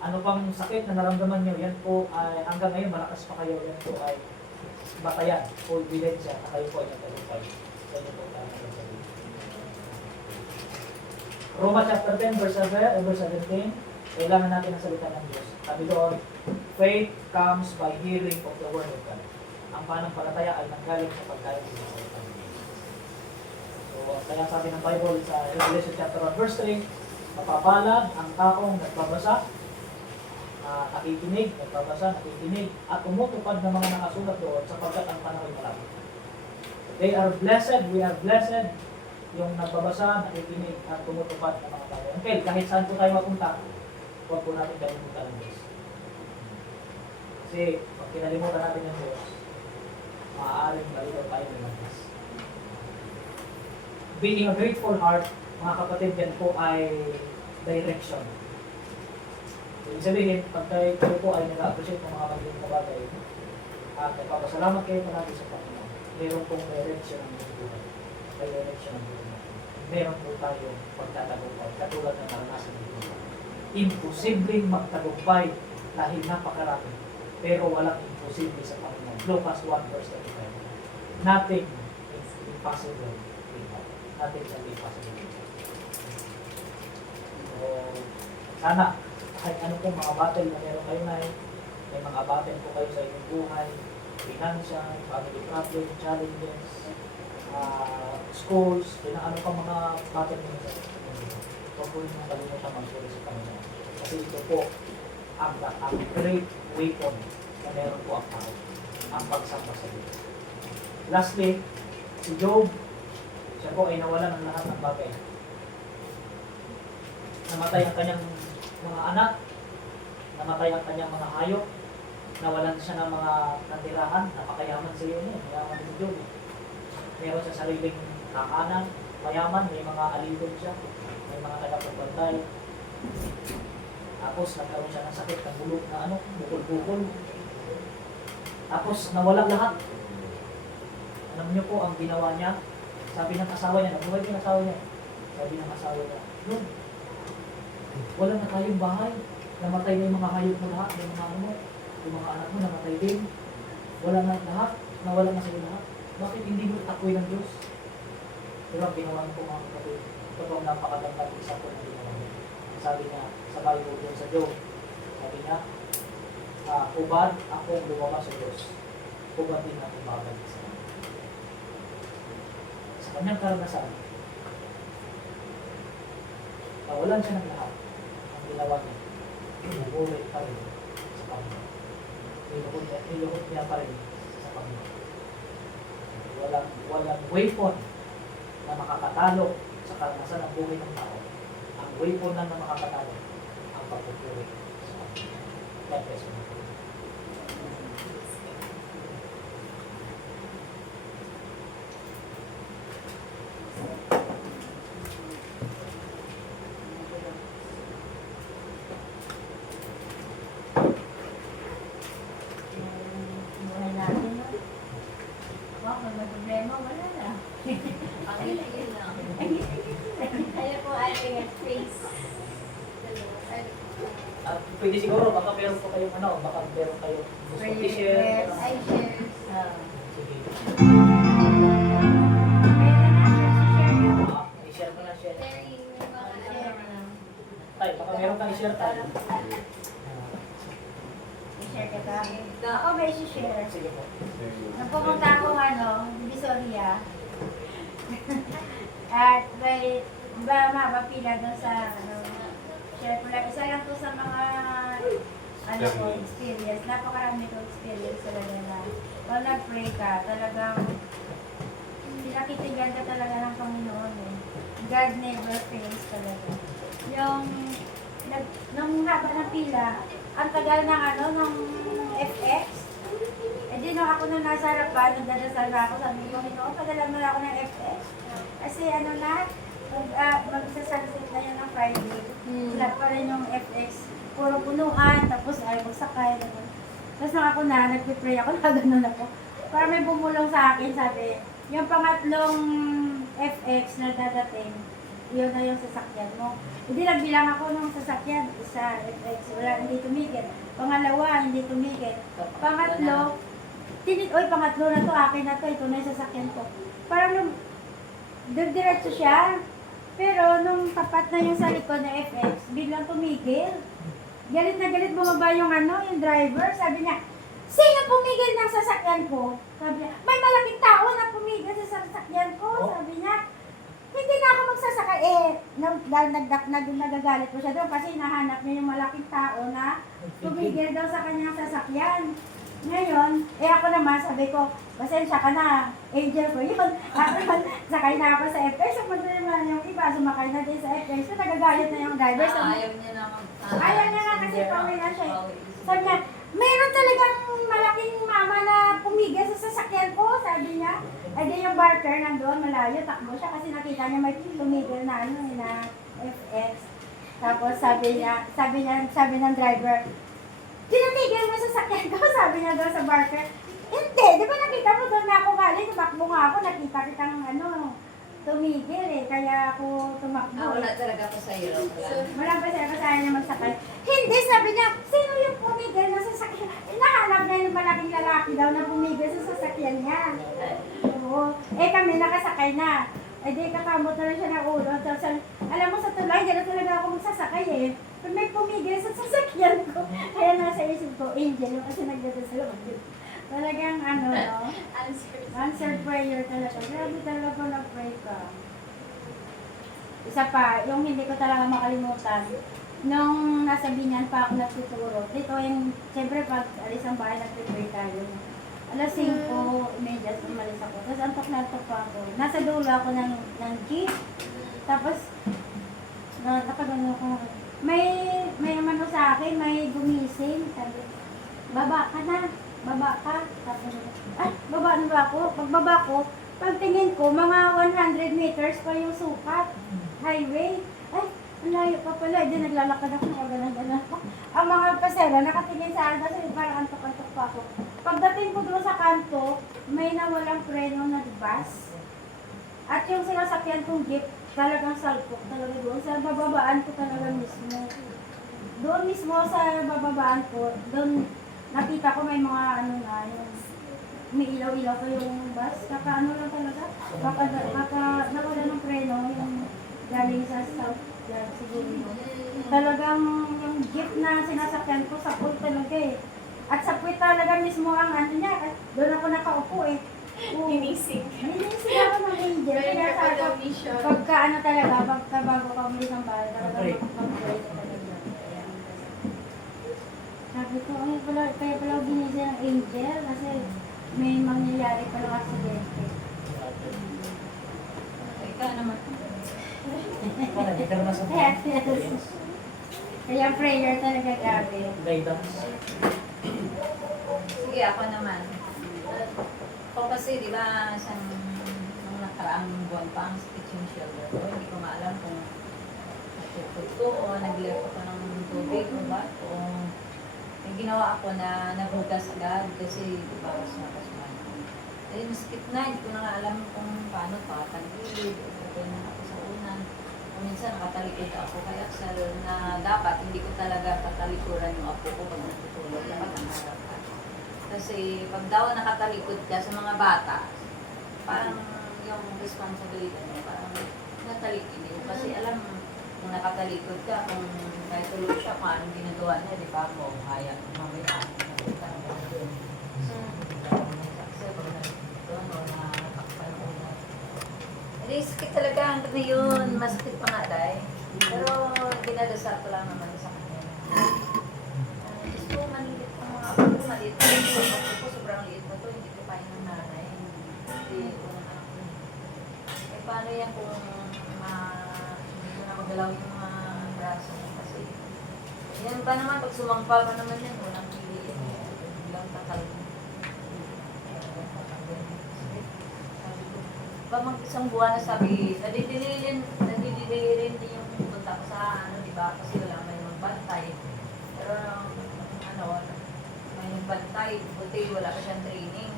ano pang sakit na naramdaman nyo, yan po ay hanggang ngayon malakas pa kayo, yan po ay batayan o ebidensya na kayo po ay nagtagumpay. So, yan po tayo sabihin. Roma chapter 10 verse 17, kailangan natin ang salita ng Diyos. Sabi doon, faith comes by hearing of the word of God. Ang pananampalataya ay nanggaling sa pagkain ng salita ng Diyos. So, kaya sabi ng Bible sa Revelation chapter 1 verse 3, mapapalad ang taong nagbabasa, nakikinig, at tumutupad ng mga nakasulat doon sapagkat ang panahon ay malapit. They are blessed, we are blessed, yung nagbabasa, nakikinig, at tumutupad ng mga tao. Okay, kahit saan po tayo mapunta, huwag po natin kalimutan ng Diyos. Kasi pag kinalimutan natin ng Diyos, maaaring malito tayo ng Diyos. Being a grateful heart, mga kapatid, yan po ay direction. Ibig sabihin, pag kayo po ay nag-appreciate ng mga maliit na bagay, at nagpapasalamat kayo palagi sa Panginoon, meron pong direction ang buhay. May direction ang buhay. Meron po tayo pagtatagumpay, katulad ng naranasan ng buhay. Imposibleng magtagumpay dahil napakarami, pero walang imposible sa Panginoon. Lucas 1 verse 35. Nothing is impossible with God. Nothing can be possible with God. So, sana, kahit ano po mga battle na meron kayo na may mga battle po kayo sa inyong buhay, financial, family problem, challenges, schools, ano pa mga battle nyo sa inyong. Huwag po yung kalimutan mag-puri sa Panginoon. Kasi ito po ang great weapon na meron po ang tao, ang pagsamba sa Diyos. Lastly, Si Job, siya po ay nawalan ng lahat ng bagay. Namatay ang kanyang mga anak, namatay ang kanyang mga hayop, nawalan siya ng mga natirahan, napakayaman sa iyo niya, mayaman si Job. Meron sa sariling kakanan, mayaman, may mga alipon siya, may mga tagapagbantay. Tapos nagkaroon siya ng sakit ng bulok na ano, bukol-bukol. Tapos nawala lahat. Alam niyo po ang ginawa niya, sabi ng asawa niya, nabuhay yung asawa niya. Sabi ng asawa niya, yun, wala na tayong bahay. Namatay na yung mga hayop mo lahat, yung mga ano mo, yung mga anak mo namatay din. Wala na lahat, nawala na sila lahat. Bakit hindi mo itakoy ng Diyos? Pero ang ginawa niyo po mga kapatid, ito po ang napakagandang isa po na ginawa niya. Sabi niya sa Bible doon sa Job, sabi niya, ubad akong lumabas sa Diyos. Ubad din ang ibabalik sa kanya. Sa kanyang karanasan, nawalan siya ng lahat. Ang ginawa niya, inuulit pa rin sa Panginoon. Inuulit niya pa rin sa Panginoon. Walang weapon na makakatalo sa karanasan ng buhay ng tao. Ang weapon lang na makakatalo ang pagpupuri sa Panginoon. God bless you. Buhay natin, no? Wow, may problema, wala na. Ang yun lang. Ano po ating praise the Lord. Pwede siguro, baka meron po kayong ano, baka meron kayong gusto t-shirt. I share. Sige. I-share mo na share. Sharing yung mga Tay, baka meron kang i-share tayo. I-share ka ba? Ako may i-share. Sige po. Nung pumunta akong Divisoria, at may mapapila doon sa share ko lang. Isa lang to sa mga experience. Napakarami ko experience talaga na pag nag-pray ka, talagang pinakitigan ka talaga ng Panginoon eh. God never fails talaga. Nung haba ng pila, ang tagal ng ng FX, eh di nung ako nung nasa harapan, nagdadasal na ako, sabi ko, Panginoon, padalan mo na ako ng FX. Kasi magsasunset na yun ng Friday. Wala pa rin yung FX. Puro punuan, tapos ay magsakay. Tapos nung ako nagpipray ako, nagano'n ako. Para may bumulong sa akin, sabi, yung pangatlong FX na dadating, yun na yung sasakyan mo. Hindi lang bilang ako nung sasakyan, isa, FX, wala, hindi tumigil. Pangalawa, hindi tumigil. Pangatlo, pangatlo na to, akin na to, ito na yung sasakyan ko. Parang nung, diretso siya, pero nung tapat na yung sa likod na FX, biglang tumigil. Galit na galit bumaba yung yung driver, sabi niya, sino pumigil ng sasakyan ko? Sabi niya, may malaking tao na pumigil sa sasakyan ko, sabi niya. Hindi na ako magsasakay. Nagagalit ko siya doon kasi hinahanap niya yung malaking tao na tumigil daw sa kanyang sasakyan. Ngayon, ako naman, sabi ko, pasensya ka na, angel ko yun. Sakay na ako sa FX, sumunod naman yung iba, sumakay na din sa FX. So, nagagalit na yung driver. Ayaw niya na Ayaw niya nga kasi pauwi na siya. Sabi niya, meron talagang malaking mama na pumigil sa sasakyan ko, sabi niya. Ay di yung barker nandoon, malayo, takbo siya kasi nakita niya may tumigil na na FX. Tapos sabi ng driver, tinatigil mo sa sasakyan ko, sabi niya doon sa barker. Hindi, di ba nakita mo doon na ako galing, tumakbo nga ako, nakita kitang tumigil kaya ako tumakbo. Wala talaga ko sa'yo. Wala pa siya kasaya niya magsakay. Hindi, sabi niya, sino yung pumigil na sasakyan? Hinahanap niya yung malaking lalaki daw na pumigil sa sasakyan niya. Oo. Kami nakasakay na. Di kakamot na rin siya ng ulo. Tapos, alam mo sa tulay, gano'n talaga ako magsasakay Pag may pumigil sa sasakyan ko, kaya nasa isip ko, angel, kasi nagdadasal ako. Talagang answered prayer talaga. Grabe talaga po nag-pray ka. Isa pa, yung hindi ko talaga makalimutan, nung nasa Binyan pa ako nagtuturo, dito yung, siyempre pag alis ang bahay, nag-pray tayo. Alas 5:30 umalis ako. Tapos antok na antok pa ako. Nasa dulo ako ng jeep. Tapos, nakagano ako. May umano sa akin, may gumising. Sabi, baba ka na. Baba ka. Sabi, baba na ba ako? Pagbaba ko, pagtingin ko, mga 100 meters pa yung sukat. Highway. Ay, ang layo pa pala. Hindi, naglalakad ako. Ganun-ganun. Ang mga pasero, nakatingin sa akin kasi parang antok-antok pa ako. Pagdating ko doon sa kanto, may nawalang preno na bus. At yung sinasakyan kong jeep, talagang salpok talaga doon. Sa bababaan ko talaga mismo. Doon mismo sa bababaan ko, doon nakita ko may mga ano na, yung may ilaw-ilaw pa yung bus. Kaka ano lang talaga. Kaka nawala ng preno yung galing sa south. Yan, siguro yun. Talagang yung jeep na sinasakyan ko sa pool talaga eh. At sa puwit talaga mismo ang ano niya. Doon ako nakaupo eh. Hinising. Hinising ako ng angel. Kaya sa ako, pagka ano talaga, pagka bago ka umalis ng bahay, talaga makapag-pray talaga. Sabi ko, ay pala, kaya pala ako ginising ng angel kasi may mangyayari palang aksidente. Ikaw naman. Hindi ka naman sa Kaya prayer talaga grabe. guidance. Sige, ako naman. Ako kasi, di ba, sa nung nakaraang buwan pa ang stitching shoulder ko, hindi ko maalam kung natukod ko o nagleko ko ng tubig o ba, o yung ginawa ako na nabugas agad kasi di ba, kasman. Eh, maskip na, hindi ko na nga alam kung paano pakatagilid o ganyan ako sa unan. O minsan nakatalikod ako kaya sa na dapat hindi ko talaga tatalikuran yung apo ko pag natutulog, dapat nangarap ka. Kasi pag daw nakatalikod ka sa mga bata, parang yung responsibility mo, parang natalikod din. Kasi alam mo, kung nakatalikod ka, kung kahit tulog siya, kung anong ginagawa niya, di ba mo, kaya mamaya. Risky talaga ang yun, masakit pa nga dahil. Pero dinadasal ko lang naman sa kanya. Gusto ko maliit ang mga apo ko, maliit pa rin yung apo ko, sobrang liit mo to, hindi ko pa ng nanay. Hindi ko ng anak ko. Eh paano yan kung hindi ko na magalaw yung mga braso ko kasi yan pa naman, pag sumangpa pa naman yan, walang piliin. Bilang takal mo. Mag isang buwan na sabi, nadidilirin din yung punta ko sa ano, di ba? Kasi wala may magbantay. Pero ano, may nagbantay, buti wala pa siyang training.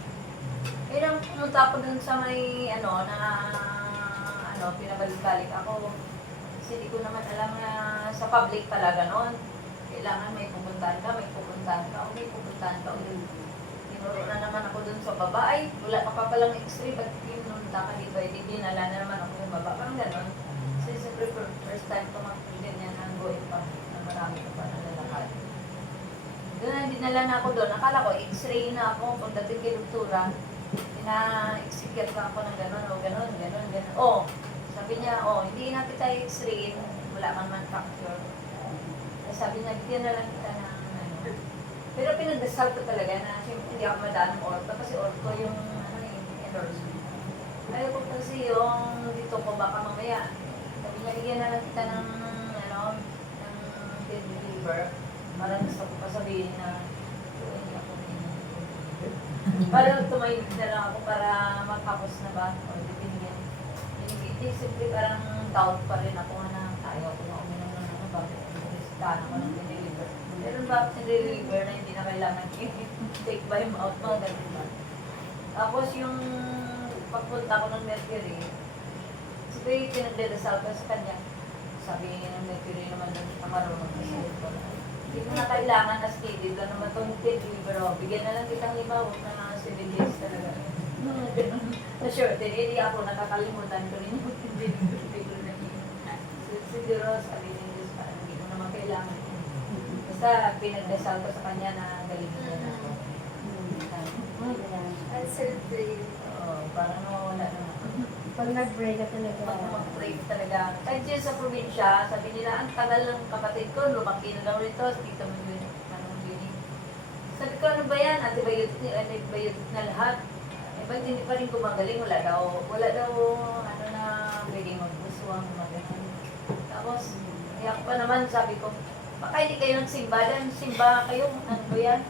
Eh nang pumunta ko dun sa may ano, na ano, pinabalik-balik ako. Kasi di ko naman alam na sa public pala ganon. Kailangan may pupuntahan ka, may pupuntahan ka, o may pupuntahan ka ulit. Tinuro na naman ako dun sa baba, ay wala ka pa palang x-ray, ba't pinunta ka dito, ay dinala na naman ako sa baba, parang gano'n. Kasi siyempre first time ko ganyan ang going pa, na marami ko pa nalalakad. Doon na dinala na ako doon, akala ko x-ray na ako, pagdating kay doktora, ina-execute lang ako ng gano'n, o gano'n. Oh, sabi niya, hindi natin tayo x-ray, wala man fracture. Sabi niya, bigyan na lang kita ng ano. Pero pinagdasal ko talaga na siyempre hindi ako madaan ng orto kasi orto yung ano yung endorsement. Ayaw ko kasi yung dito ko baka mamaya. Sabi niya, bigyan na lang kita ng ano, ng pain reliever. Para gusto ko pa sabihin na hindi ako para tumahimik na lang ako para magkapos na ba o hindi binigyan. Hindi, siyempre parang doubt pa rin ako na ayaw ko na uminom ng ano bago ano ko ng deliver. Meron ba akong deliver na hindi na kailangan take by mouth, mga ganun ba? Tapos yung pagpunta ko ng Mercury, sabi pinagdadasal ko sa kanya. Sabi ng Mercury naman na marunong kasi ito na. Hindi ko na kailangan na steady doon naman itong deliver. Bigyan na lang kitang 5 na 7 days talaga. Na sure, hindi ako nakakalimutan ko rin yung deliver na yun. Siguro sabi niya, kailangan. Basta pinagdasal ko sa kanya na galing niya na ako. Answer prayer. Oo, parang nawawala na ako. Pag nag-pray ka talaga. Pag mag-pray talaga. Kahit dyan sa probinsya, sabi nila, ang tagal ng kapatid ko, lumaki na daw rito, dito mo yun, anong yun. Sa Sabi ko, ano ba yan? Antibiotic na lahat. Eh, ba't hindi pa rin gumagaling? Wala daw, ano na, pwedeng magbuswang, magaling. Tapos, iyak pa naman, sabi ko, baka hindi kayo nagsimba dyan, simba kayo, ano ba yan?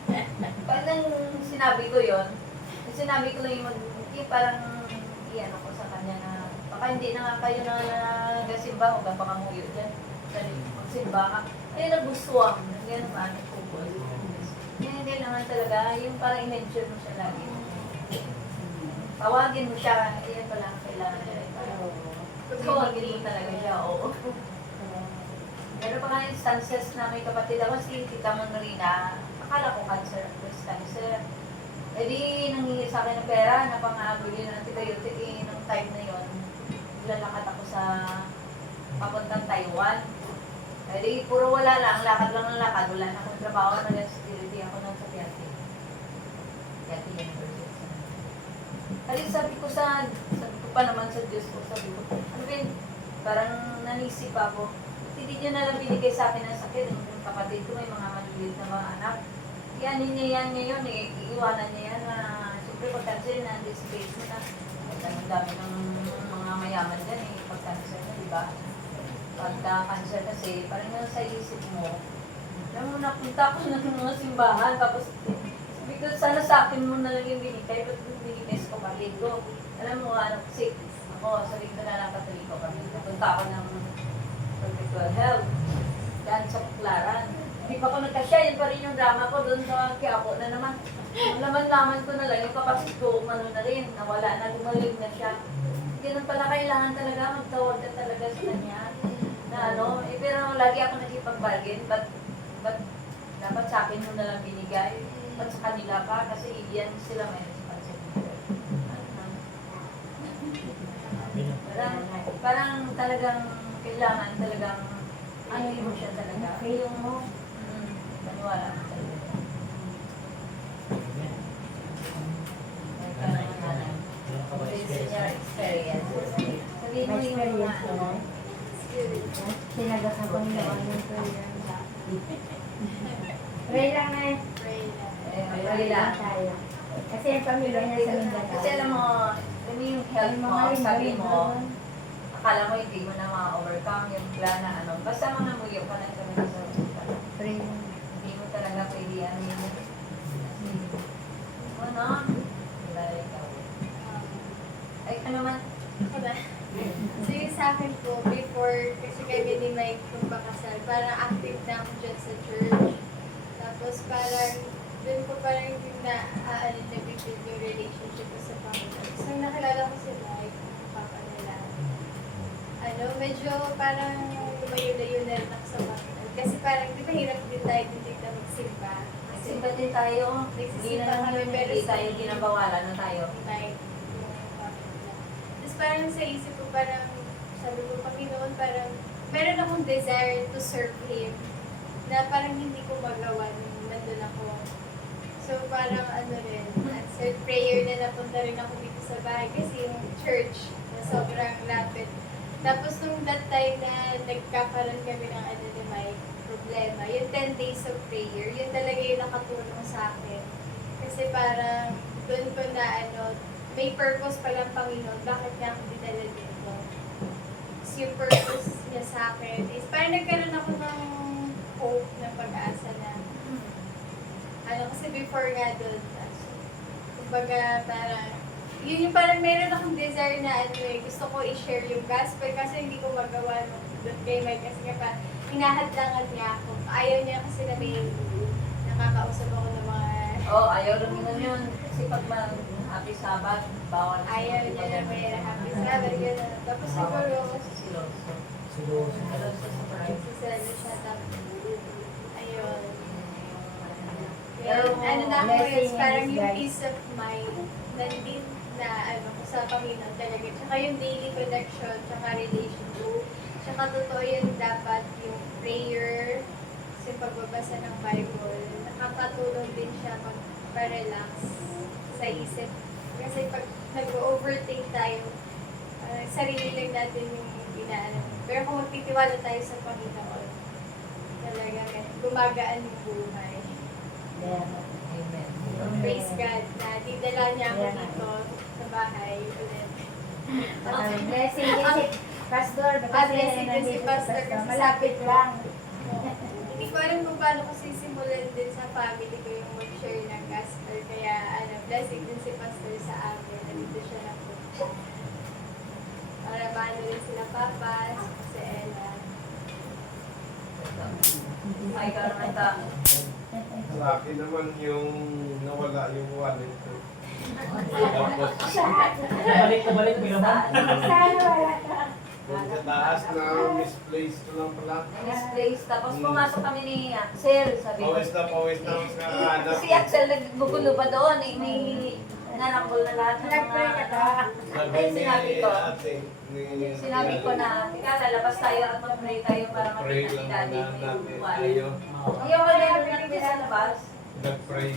Parang sinabi ko yon, sinabi ko lang yung parang, iyan ako sa kanya na, baka hindi na nga kayo na nagasimba, huwag pa kamuyo dyan. Magsimba ka. Eh, nagbuswang, gano'n ba, nagpupul. Hindi naman talaga, yung parang i-mention mo siya lagi. Tawagin mo siya, iyan pala ang kailangan niya. Tawagin mo talaga siya, oo. Meron pa nga instances na may kapatid ako, si Tita Manolina, akala ko cancer, breast cancer. Eh di, nangingi sa akin ng pera na pang-abuli ng antibiotic nung time na yon. Lalakad ako sa papuntang Taiwan. Eh di, puro wala lang, lakad lang ng lakad, wala na akong trabaho, nag-security ako ng sa Piati. Piati University. Kasi sabi ko pa naman sa Diyos ko, sabi ko, ano ba yun, parang nanisip ako, hindi niya na lang binigay sa akin ng sakit. Yung kapatid ko may mga maliliit na mga anak. Iyanin niya yan ngayon eh. Iiwanan niya yan na siyempre pag-cancer na disgrace mo na. Ang dami ng mga mayaman dyan eh. Pag-cancer na, di ba? Pagka-cancer kasi, parang yun sa isip mo. Alam mo, napunta ako ng mga simbahan. Tapos, sabi ko, sana sa akin mo na lang yung binigay. Ba't yung binigay sa kapatid ko? Alam mo, ano, sick. Ako, sabi ko na lang Katoliko kami. Napunta ako ng Perpetual Health. Dahil sa Puklaran. Hindi pa ako nagkasya, yun pa rin yung drama ko doon sa Quiapo na naman. Ang laman-laman ko na lang, yung kapatid ko, umano na rin, nawala na, gumaling na siya. Ganun pala, kailangan talaga, magtawag ka talaga sa kanya. Na ano, eh, pero lagi ako nakipag-bargain, ba't dapat sa akin mo na lang binigay? Ba't sa kanila pa? Kasi yan sila may parang talagang kailangan talagang ano mo siya talaga. Feeling mo. Maniwala mo talaga. Based on your experience. Sabihin mo yung mga ano. Sinagot ako niya yung prayer. Pray lang na eh. Pray lang. Tayo. Kasi yung pamilya niya sa Mindanao. Kasi alam mo yung health mo, sabi mo, akala mo hindi mo na ma-overcome yung plan na ano. Basta mga muyo pa lang kami sa hospital. Pray lang. Hindi mo talaga pwede ano yun. Ano? Kilala ikaw. Ay, ano man? So yung sa akin po, before, kasi kami ni Mike kung pakasal, parang active na ako dyan sa church. Tapos parang, doon ko parang yung na-build yung relationship ko sa Panginoon. So nung nakilala ko si Mike, papa nila, medyo parang lumayo-layo na rin ako sa Panginoon. Kasi parang, di ba hirap din tayo din na magsimba. Simba din tayo. Hindi na naman hindi tayo ginabawalan na tayo. Mike, tapos parang sa isip ko, parang sabi ko, Panginoon, parang meron akong desire to serve Him na parang hindi ko magawa nung nandun ako. So parang answered prayer na napunta rin ako dito sa bahay kasi yung church na sobrang lapit. Tapos nung that time na nagkakaroon kami ng may problema, yung 10 days of prayer, yun talaga yung nakatulong sa akin. Kasi parang doon ko na may purpose palang Panginoon, bakit niya ako dinala dito. So yung purpose niya sa akin is parang nagkaroon ako ng hope, ng pag-asa na kasi before nga doon, kumbaga parang yun yung parang meron akong desire na gusto ko i-share yung gospel kasi hindi ko magawa doon kay Mike kasi nga parang hinahadlangan niya ako. Ayaw niya kasi na may nakakausap ako ng mga Ayaw rin yun. Kasi pag happy Sabbath, bawal. ayaw niya na may happy Sabbath, gano'n. Tapos siguro, Siloso. sisalo siya, tapos, ayun. Pero, Na ako blessing is parang in yung disguise. peace of mind, nandito na, sa Panginoon talaga. Tsaka yung daily connection, tsaka relationship. Tsaka totoo yun dapat yung prayer, yung pagbabasa ng Bible, nakakatulong din siya mag-relax sa isip. Kasi pag nag-overthink tayo, sarili lang natin yung inaano. Pero kung magtitiwala tayo sa Panginoon, talaga gumagaan yung buhay. Yeah. Amen. dinala niya ako dito sa bahay ulit. Blessing din si Pastor. Blessing din si Pastor kasi Malapit lang. Hindi ko alam kung paano ko sisimulan din sa family ko yung mag-share ng gospel. Kaya blessing din si Pastor sa amin. Nandito siya na po. Para maano rin sila Papa, si Ella. Ay, ka naman ta. Sa akin naman yung nawala yung wallet ko. Tapos, Balik mo naman. Sana wala ka. doon sa taas na misplaced ko lang pala. Misplaced. Tapos pumasok kami ni Axel, sabi ko. Pawis na sa kakahanap. Si Axel naggugulo pa doon, eh. May nanambol na lahat ng Nag-pray ka ba? Sabi Ay, ni sinabi ko. ate, ni- Sinabi ko na, teka, lalabas tayo at mag-pray tayo para Pray makita lang ni Daddy muna may natin wallet. tayo. Yung wala natin sa labas, Nag-pray.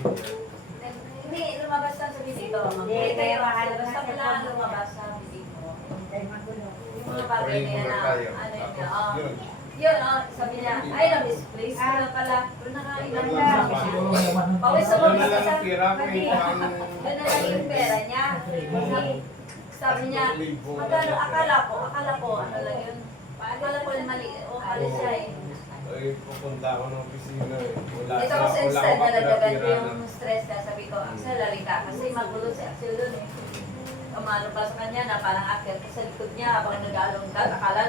hindi, lumabas lang sa bisito. Mag-pray Hindi, kayo, kaya mahal basta na pala cellphone. lumabas sa bisito. Ay, magulo. Yung mga bagay Mag-pray na yan muna na, tayo. ano yun, Tapos yun. yun, sabi niya, ay, na-misplace ko na pala. Pero nakailan Wala lang. na. Siguro naman. Pawis Ano ako na lang sa ang tira ko yung pang... Yun na lang yung pera niya. Sabi niya, magkano, akala ko, ano lang yun. Akala ko mali, mali siya eh. Ay, pupunta ako ng opisina eh. Wala Ito sa- kasi wala instead akong na nagdagan ko kapira yung stress na sabi ko, Axel, halika. Kasi magulo si Axel dun eh. Umano pa sa kanya na parang akyat ko sa likod niya habang nag-along ka. Akala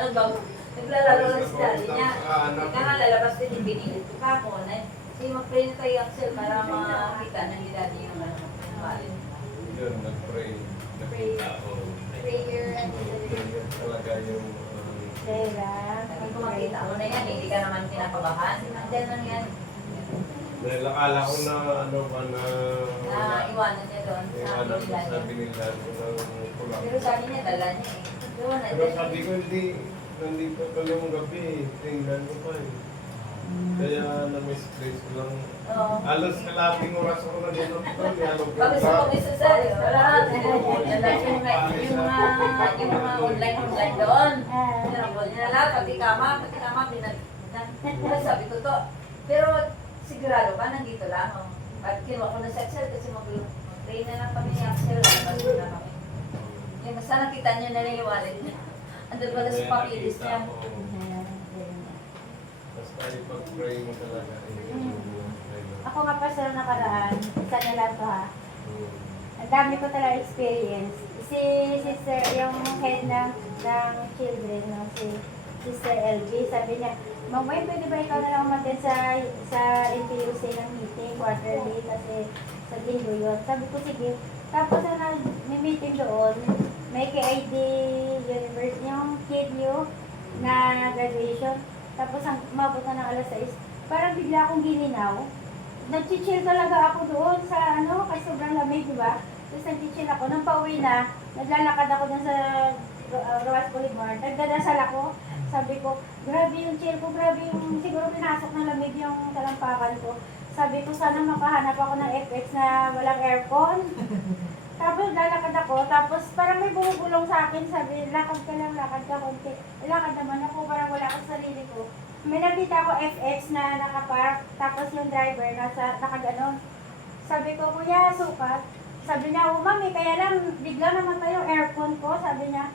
naglalaro lang si daddy niya. Ika nga lalabas din yung binilit ko ka ako. Kasi mag-pray na tayo Axel para makita na ni daddy yung ano. yung wallet. Yun, nag-pray. Nakita ako. Prayer and Yun talaga yung... Pera. Sabi ko makita mo na yan, hindi ka naman kinapabahan. Nandiyan lang yan. Dahil akala ko na ano ba na... Na iwanan niya doon sa Iwanan ko kanila sa niya. binila ko ng kulang. Pero sabi niya, dala niya eh. Doon, Pero sabi ko hindi, nandito pa yung gabi, tingnan ko pa eh. Kaya na-misplace ko lang. Oo. Alas kalating oras ako na din ako, niyalog ko Pag pa. sa komisyon sa wala yung mga online doon. Tinapol niya na lahat, pati kama, binalitan. Sabi ko to, pero sigurado ka, nandito lang. Oh. Pag kinuha ko na sa Excel, kasi mag-train na lang kami ni Excel, labas na kami. Yung basta nakita niyo na lang yung wallet niya. Andun pala sa papilis niya. Basta ipag-pray mo talaga. Ako nga pa sa nakaraan, isa na lang to ha. Ang dami ko talaga experience. Si sister, yung head ng children, no, si Sister LG, sabi niya, Mamay, pwede ba ikaw na lang umattend sa NTUC ng meeting, quarterly, kasi sa linggo yun. Sabi ko, sige. Tapos na meeting doon, may KID University, yung KidU na graduation. Tapos umabot na ng alas 6. Parang bigla akong gilinaw. Nag-chill talaga ako doon sa kasi sobrang lamig, di ba? Tapos nag-chill ako. Nang pauwi na, naglalakad ako dun sa Roas Boulevard. Nagdadasal ako. Sabi ko, grabe yung chill ko, grabe yung siguro pinasok ng lamig yung talampakan ko. Sabi ko, sana makahanap ako ng FX na walang aircon. Tapos lalakad ako, tapos parang may bumubulong sa akin, sabi, lakad ka lang, lakad ka konti. Lakad naman ako, parang wala ako sa sarili ko. May nakita ko FX na nakapark, tapos yung driver nakaganon. Sabi ko, kuya, sukat. Sabi niya, oh mami, kaya lang, bigla namatay yung aircon ko, sabi niya.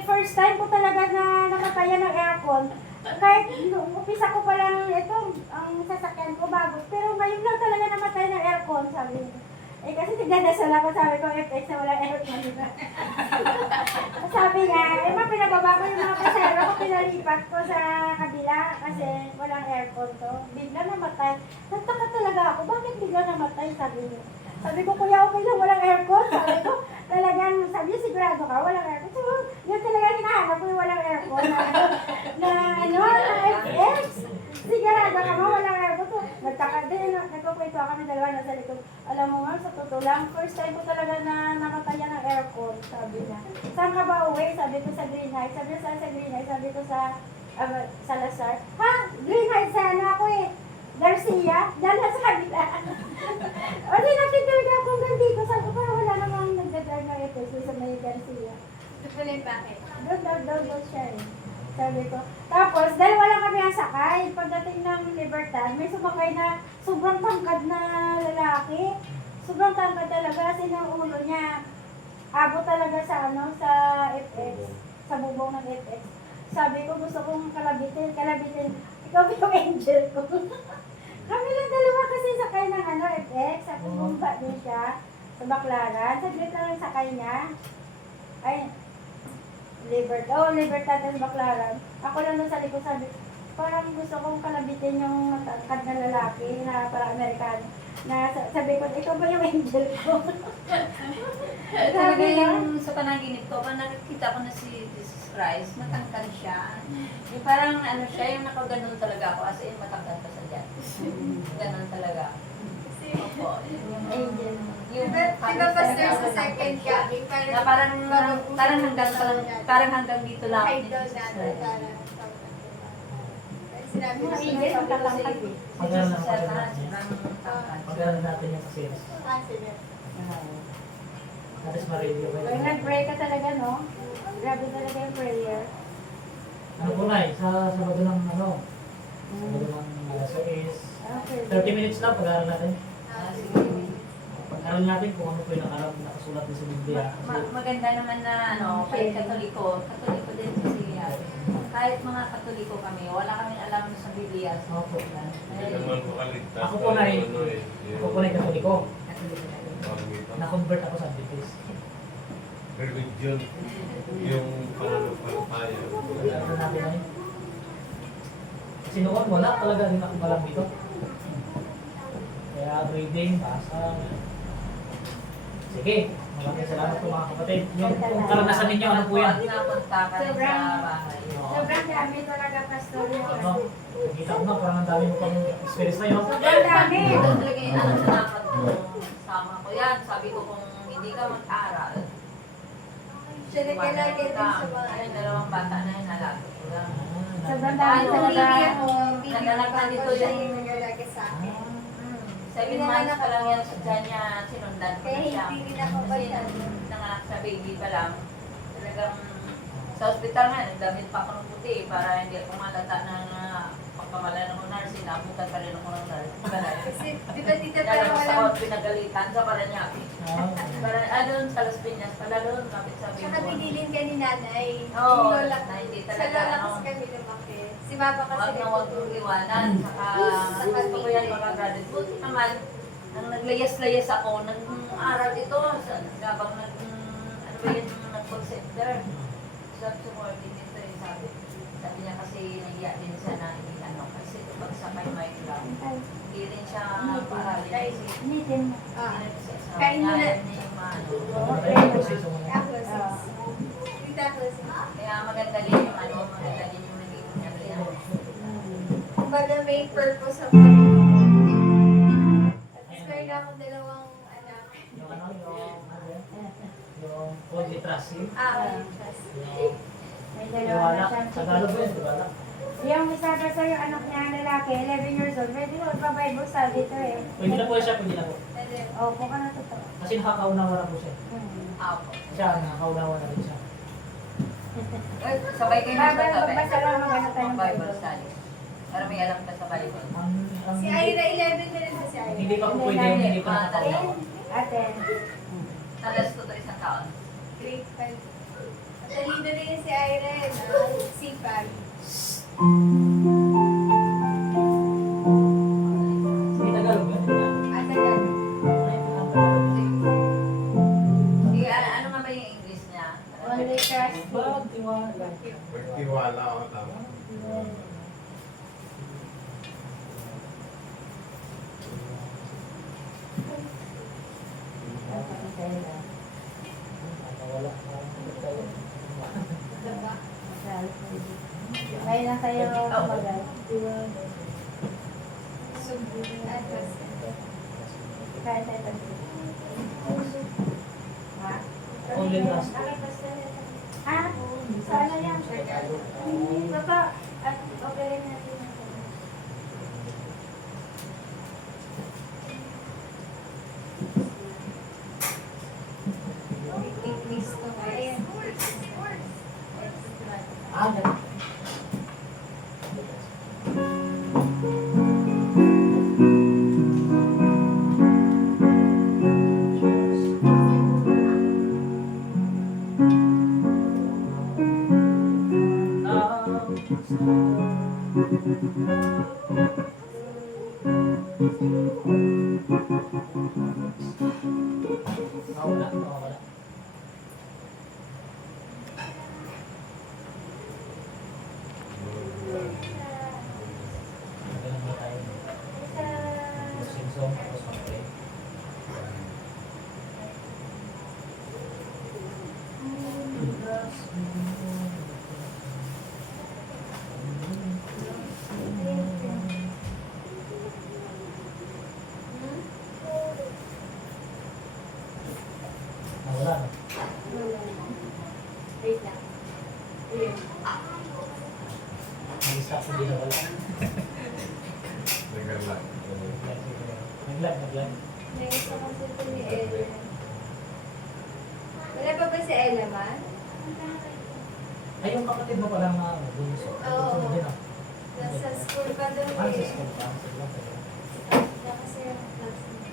First time ko talaga na nakataya ng aircon. Kahit nung umpisa ko pa lang ito, ang sasakyan ko bago. Pero ngayon lang talaga namatay ng aircon, sabi niya. Kasi nagdadasal ako, sabi ko, FX na walang aircon, diba? Sabi niya, pinababa ko yung mga pasero ko, pinalipat ko sa kabila kasi walang aircon to. Bigla namatay. Nagtaka talaga ako, bakit bigla namatay, sabi niya. Sabi ko, kuya, okay lang, walang aircon. Sabi ko, talagang, sabi niya, sigurado ka, walang aircon. So, yun talaga hinahanap ko yung walang aircon na FX. Sigurado ka ba, walang aircon to. Nagtaka din, nagkukwento kami dalawa na sa likod. Alam mo nga, sa totoo lang, first time ko talaga na nakataya ng aircon, sabi niya. Saan ka ba uwi? Sabi ko sa Green Heights. Sabi ko sa Green Heights, sabi ko sa Salazar. Ha? Green Heights sana ako eh. Garcia, dala sa kabila. O di nakitulga akong gandito. Sabi ko, parang wala namang nagdadrive na ito sa may Garcia. Ito pala yung bakit. Doon siya eh. Sabi ko. Tapos, dalawa lang kami ang sakay. Pagdating ng Libertad, may sumakay na sobrang tangkad na lalaki. sobrang tangkad talaga kasi ng ulo niya. Abot talaga sa ano, sa FX, sa bubong ng FX. Sabi ko, gusto kong kalabitin. Ikaw yung angel ko. Kami lang dalawa kasi sakay ng ano, FX. Tapos bumba din siya sa Baclaran. Saglit lang yung sakay niya. Ay, Libertad sa Baclaran. Ako lang doon sa likod sabi, parang gusto kong kalabitin yung matangkad na lalaki na parang Amerikano. Na sabi ko, ikaw ba yung angel ko? Talaga yung sa panaginip ko, pag nakikita ko na si Jesus Christ, matangkad siya. Yung parang ano siya, yung nakaganon talaga ako, as in matangkad ka sa dyan. Ganon talaga. Opo. Angel. Yung Diba pastor sa second coming, na parang hanggang dito lang. idol natin, parang sinabi Mga ko angel, sa magtatangkad eh. Pag-aaral natin yung kasi. At least ma-review ko Pag nag-pray ka talaga, no? Grabe talaga yung prayer. Ano po na sa Sabado ng ano? Sabado ng alas 6. Okay. 30 minutes lang pag-aaral natin. Ah, sige. Pag-aaral natin kung ano po yung nakasulat din sa Biblia. Maganda naman na ano, kahit Katoliko din kasi kahit mga Katoliko kami, wala kaming alam sa Biblia. Opo. Hindi naman makaligtas. Ako po na eh. Ano eh. Ako po na yung Katoliko. Tawag ito. Na-convert ako sa Adventist. Religion. Yung pananampalataya. Pag-aaral natin na yun. Kasi noon wala talaga rin ako malam dito. Kaya reading, basa. Sige, maraming salamat po mga kapatid. Yung kung karanasan ninyo, ano po yan? Napunta kami sa bahay. Sobrang dami talaga, pastor. Ano? Nakita ko na, parang ang dami mo pang experience na yun. Sobrang dami. Ito talaga yung ano salamat ko. Sama ko yan. Sabi ko kung hindi ka mag-aral, siya nagkalagay din sa mga Ay, dalawang bata na yun, nalago ko lang. Sobrang dami Ay, talaga. Pamilya ko, Naglalagay pinipagod dito siya yung- yung naglalagay sa akin. 7 months pa lang yan sa dyan niya, sinundan ko Kaya na siya. hindi rin ako Kasi basta. nanganak sa baby pa lang, talagang sa ospital nga, damit pa ako ng puti para hindi ako malata ng pagkamala ng nurse, inabutan pa rin ako ng nurse. Kasi, di ba tita Kaya parang lang sa walang, ako pinagalitan sa Paranaque. Doon sa Las Piñas, pala doon, kapit sa tsaka binilin ka ni nanay. Oo, Yung lola, na hindi sa talaga, lola ano. kasi kami lumaki. Si Papa kasi Huwag na huwag mong iwanan. Saka gusto ko yan makagraduate. Buti naman, nang naglayas-layas ako, nag-aral ito, habang ano ba yun, nag-conceptor. Subordinate eh, sabi niya kasi nahiya din siya na ano, kasi pag sa may lang, hindi rin siya paaralin kasi Nitin mo. Ah, hindi siya sa Kain mo na. ngayon niya yung ano. ako sis. Tita ako sis. Kaya maganda din yung ano, maganda din yung naging ano yan. Kumbaga may purpose ang Panginoon. At least meron akong dalawang anak. Yung ano, yung cold literacy. Yes. May dalawa na Tiwala. siyang Tagalog ba yun? Tiwala. Yung isa pa sa yung anak niya, lalaki, 11 years old, pwede mo magpa-Bible study to eh. Pwede na po siya, pwede na po. And then, Opo ka na totoo. Kasi nakakaunawa na po siya. Apo. Siya, nakakaunawa na rin siya. Sabay kayo Babay, magkatabi. magbasa lang, magano tayo ng Bible Bible. study. Para may alam ka sa Bible. si Ira 11 na rin ba si Ira? Hindi pa po pwede, hindi pa nakakaunawa. Aten. Talas to isang taon. Grade 5. Matalino rin si Ira eh. Sipag. Hindi Tagalog yun, di ba? At agad. Sige, ano nga ba yung English niya? Only trust Ba, him. tiwala. Magtiwala ako tama. Wala. Ngayon lang tayo kumagal. At Kaya tayo pag Ha? Only trust. Ha? Sana yan. Baka, at okay rin natin. Kristo. Ayan. Ah, ganun. Wala, wala. Ganun ba tayo? Sinsong, tapos mag-pray. Wala na. Wait lang. Ayun. Nag-stop hindi na wala. Naglalak. Naglag. Next ako sa ito ni Ella. Wala pa ba si Ella man? Ay, yung kapatid mo palang bunso. Oo. Ano din, ah? Nasa school pa doon Ah, sa eh. school pa. Sa school pa. Wala kasi yung classmate.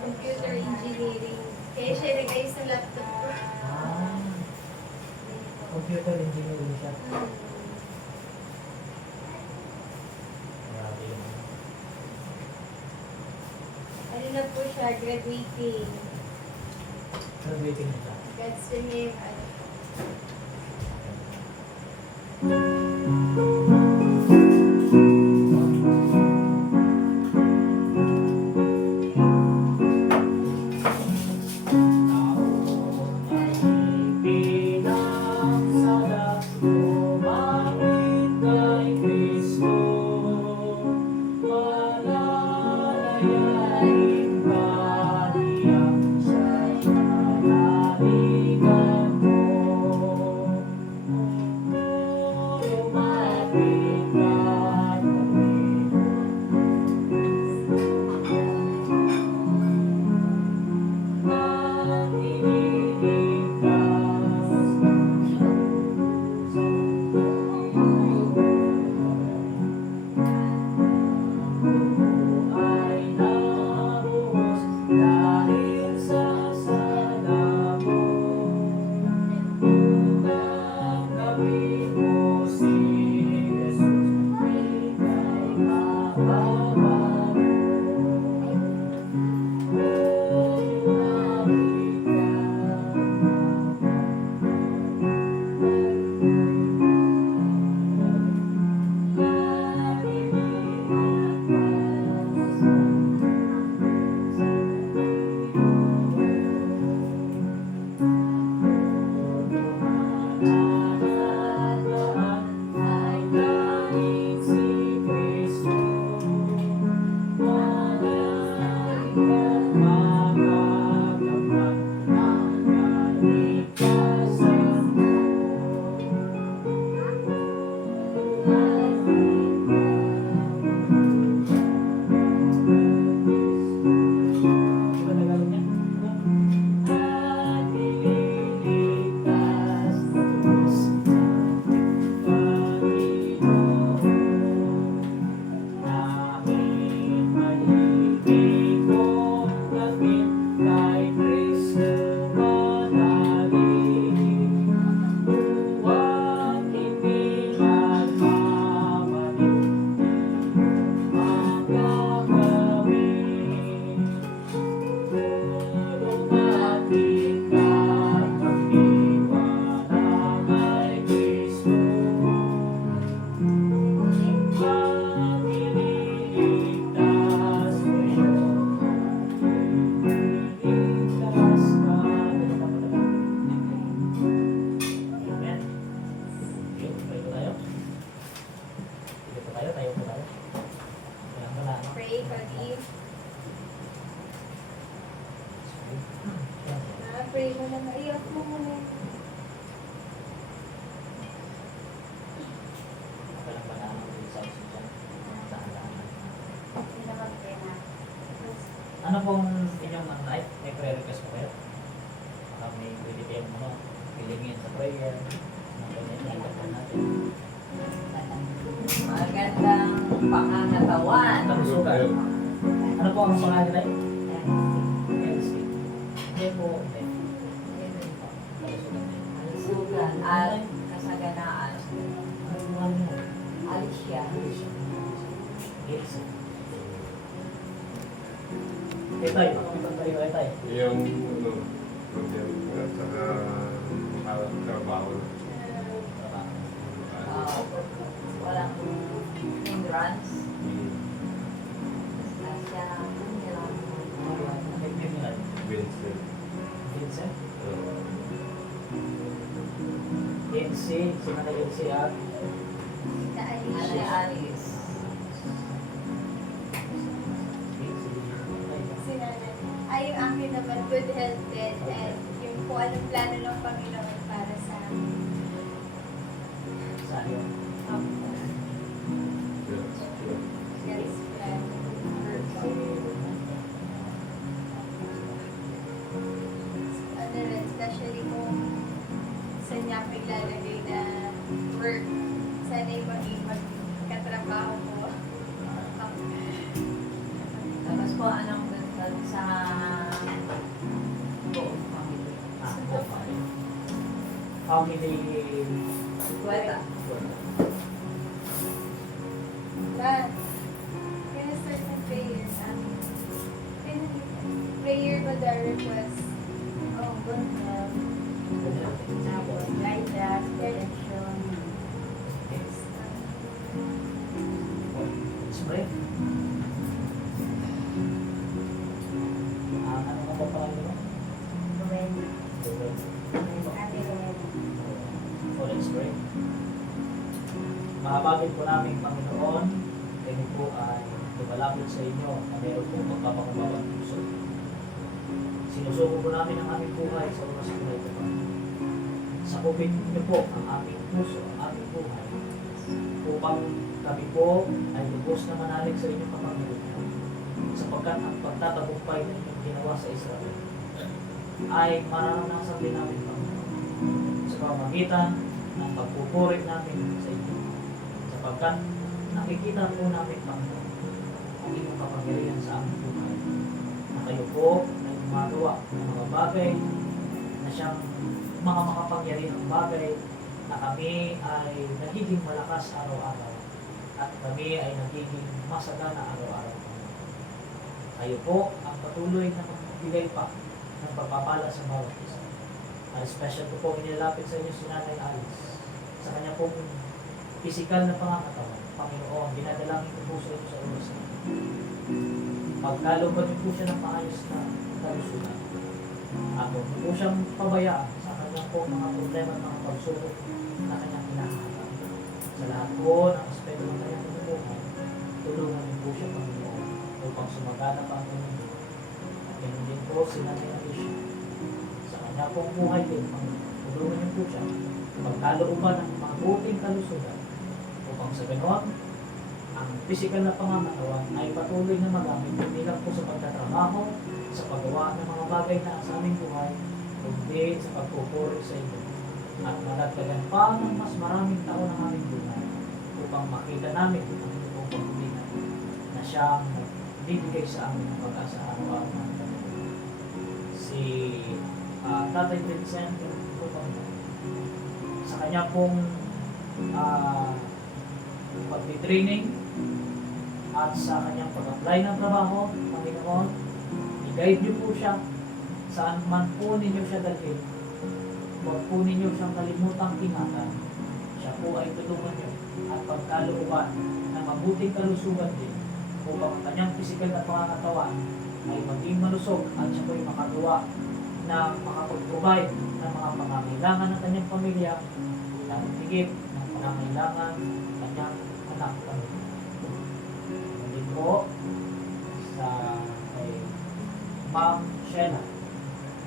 Computer engineering. Kaya siya nag-ayos ng laptop ko. Ah, computer engineering siya. Grabe yun. Ano na po siya, graduating. Graduating na siya. God's name, ano. Pray, forgive. Pray mo na maiyak mo muna. Ano pong inyong night? May prayer request po kayo? Baka may pwede kayong pilingin sa prayer. Ano po na yung natin? Magandang pangangatawan. Kalusugan. Ano po ang pangalan ay? Elsie. Hindi po. Kalusugan at kasaganaan. Yes. Tay, pakamitan tayo kay Tay. Yung ano, problema at saka trabaho. Walang hindrance. Basta siya, Vincent. Vincent? NC, si Manay NC at Sa Ali Alicia. Alice. Si nanay. Ay, yung akin naman, good health din. And yung kung anong plano ng Panginoon para sa amin. sa iyo. Yes, plan. Ano rin, especially kung saan niya ako ilalagay na work. Sana yung maging magkatrabaho ko. Tapos po, anong ganda sa buong pamilya? Family. Wala. But, kaya certain prayers, prayer ko the request. Oh, good health. Tapos, guidance, direction. Spray. Ano ka pa pala mo? Gwen. Ate Gwen. Full spray. Mahabagin po namin Panginoon, kayo po ay tumalapit sa inyo na meron po magpapakumbawang puso. Sinusuko po namin ang aming buhay sa oras po na ito. Sakupin niyo po ang aming puso, ang aming buhay, upang kami po ay lubos na manalig sa inyong kapangyarihan, sapagkat ang pagtatagumpay na inyong ginawa sa Israel ay mararanasan din namin Panginoon sa pamamagitan ng pagpupuri namin sa inyo, sapagkat nakikita po namin Panginoon ang inyong kapangyarihan sa aming buhay, na kayo po ay gumagawa ng mga bagay na siyang mga makapangyarihang bagay na kami ay nagiging malakas araw-araw at kami ay nagiging masagana araw-araw. Kayo po ang patuloy na magbigay pa ng pagpapala sa bawat isa. Ang special ko po inilapit sa inyo si Nanay Alice sa kanya pong pisikal na pangangatawan. Panginoon, dinadalangin ko po sa inyo sa oras na ito. Pagkalooban niyo po siya ng maayos na kalusugan. At huwag niyo po siyang pabayaan sa kanyang po mga problema at mga pagsubok na kanyang hinaharap. Sa lahat po ng aspeto ng kanyang buhay, tulungan niyo po siya Panginoon upang sumagana pa ang kanyang buhay. At ganun din po si Nanay Alicia. Sa kanya pong buhay din, tulungan niyo po siya pagkalooban ng mabuting kalusugan upang sa ganon, ang pisikal na pangangatawan ay patuloy na magamit hindi lang po sa pagtatrabaho, sa paggawa ng mga bagay na sa aming buhay, kundi sa pagpupuri sa inyo at madagdagan pa ng mas maraming taon ng aming buhay upang makita namin ang inyong pagkulinan na siyang nagbibigay sa amin ng pag-asa araw-araw ng Panginoon. Si Tatay Vincent sa kanya pong pag-training at sa kanyang pag-apply ng trabaho, Panginoon, i-guide niyo po siya saan man po ninyo siya dalhin. Huwag po ninyo siyang kalimutang ingatan. Siya po ay tulungan niyo at pagkalooban ng mabuting kalusugan din upang ang kanyang pisikal na pangangatawan ay maging malusog at siya po ay makagawa na makapag-provide ng mga pangangailangan ng kanyang pamilya, ng higit ng pangangailangan ng kanyang anak pamilya. Hindi po sa kay Ma'am Sheila.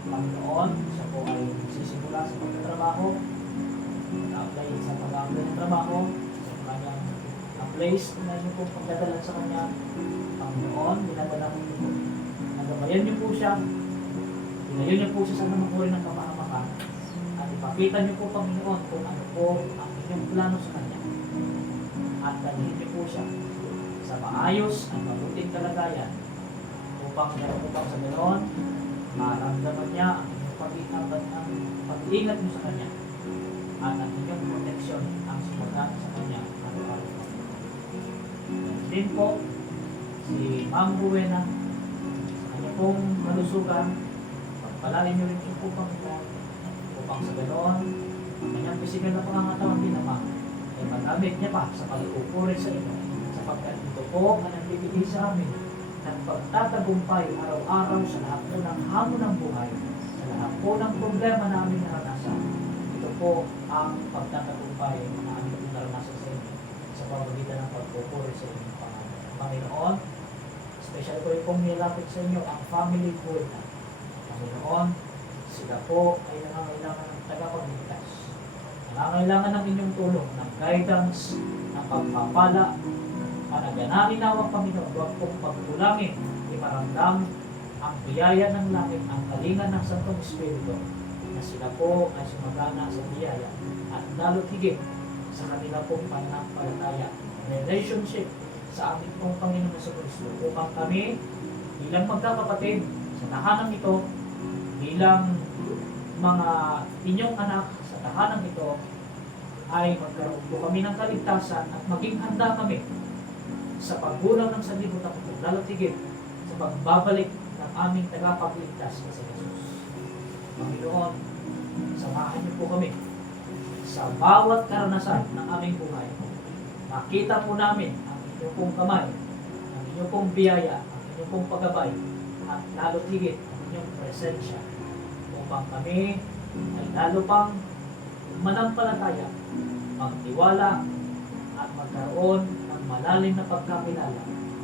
Panginoon, siya po ay nagsisimula sa pagtatrabaho, nag-apply sa pag-apply ng trabaho, sa kanyang place na niyo po pagdadala sa kanya. Panginoon, dinadala ko niyo po. Nagabayan niyo po siya, pinayon niyo po siya sa namang uri ng kapahamakan, at ipakita niyo po, Panginoon, kung ano po ang inyong plano sa kanya. At dalhin niyo po siya sa maayos at mabuting kalagayan upang meron upang sa ganoon, maramdaman niya ang inyong pag-iingat mo sa kanya at ang inyong proteksyon ang sumagana sa kanya araw-araw. din po si Ma'am Buena sa kanya pong kalusugan. Pagpalain niyo rin po Panginoon upang sa ganoon ang kanyang pisikal na pangangatawan din naman ay magamit niya pa sa pag-upuri sa inyo sapagkat ito po ang nagbibigay sa amin ng pagtatagumpay araw-araw sa lahat po ng hamon ng buhay, sa lahat po ng problema na aming naranasan. Ito po ang pagtatagumpay na aming naranasan sa inyo sa pamamagitan ng pagpupuri sa inyong pangalan. Panginoon, special ko rin pong nilapit sa inyo ang family board na. Panginoon, sila po ay nangangailangan ng tagapagligtas. Nangangailangan ng inyong tulong, ng guidance, ng pagpapala. Panaganahin nawang Panginoon, huwag pong pagkulangin, iparamdam ang biyaya ng langit, ang kalingan ng Santong Espiritu, na sila po ay sumagana sa biyaya at lalo't higit sa kanila pong pananampalataya, relationship sa ating pong Panginoon sa Kristo, upang kami bilang magkakapatid sa tahanang ito, bilang mga inyong anak sa tahanang ito, ay magkaroon po kami ng kaligtasan at maging handa kami sa paggulang ng sanlibutan ko, lalo't higit sa pagbabalik ng aming tagapagligtas na si Jesus. Panginoon, samahan niyo po kami sa bawat karanasan ng aming buhay. Makita po namin ang inyong pong kamay, ang inyong pong biyaya, ang inyong pong paggabay, at lalo't higit ang inyong presensya upang kami ay lalo pang manampalataya, magtiwala, at magkaroon ng malalim na pagkakilala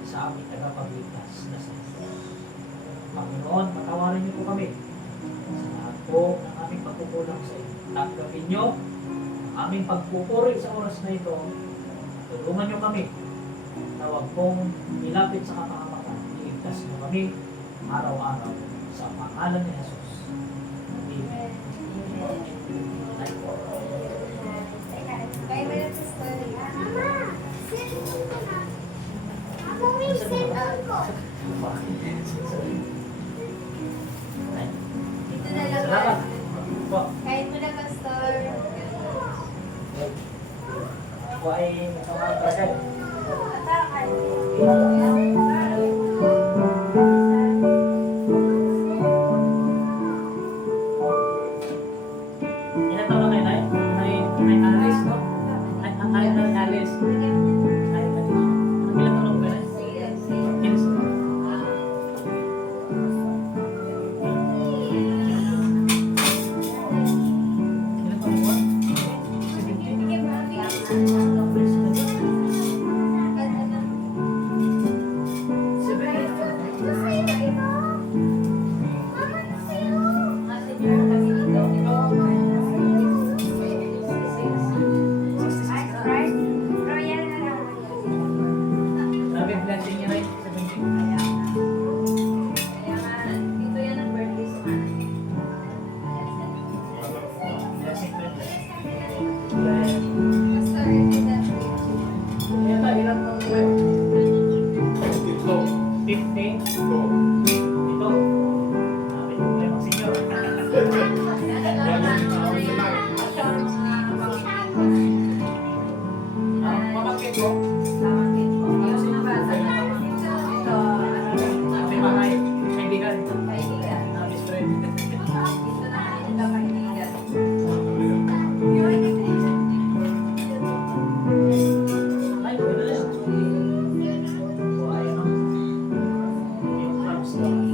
sa aming tagapagligtas na si Jesus. Panginoon, patawarin niyo po kami sa lahat po ng aming pagkukulang sa inyo. Tanggapin niyo ang aming pagpupuri sa oras na ito. Tulungan niyo kami na huwag pong ilapit sa kapahamakan. Iligtas niyo kami araw-araw sa pangalan ni Jesus. Amen. Kaya meron sa story. Dito na lang. Salamat. Po. Kahit mo na pastor. Ako ay nagmamadragal. Ilan taon na kayo, Nay? Nay Alice, no? Nay Alice. Nay Alice. Ilan taon na kayo, Nay? Yes. Ilan taon na kayo? 17. Royal na lang. Sabi blessing niya, Nay. 17. Ito yan ang birthday sa mana. Blessing ko. Pastor, Ilan tayo? Ilan taon na kayo? Ito. 15. Ito. Ito. Sabi ko kayo mag-senior. Pamangkin ko. Sabi mga kaibigan. Best friend. Ay, pwede na yan. So, ayun, no? Yung clubs, no?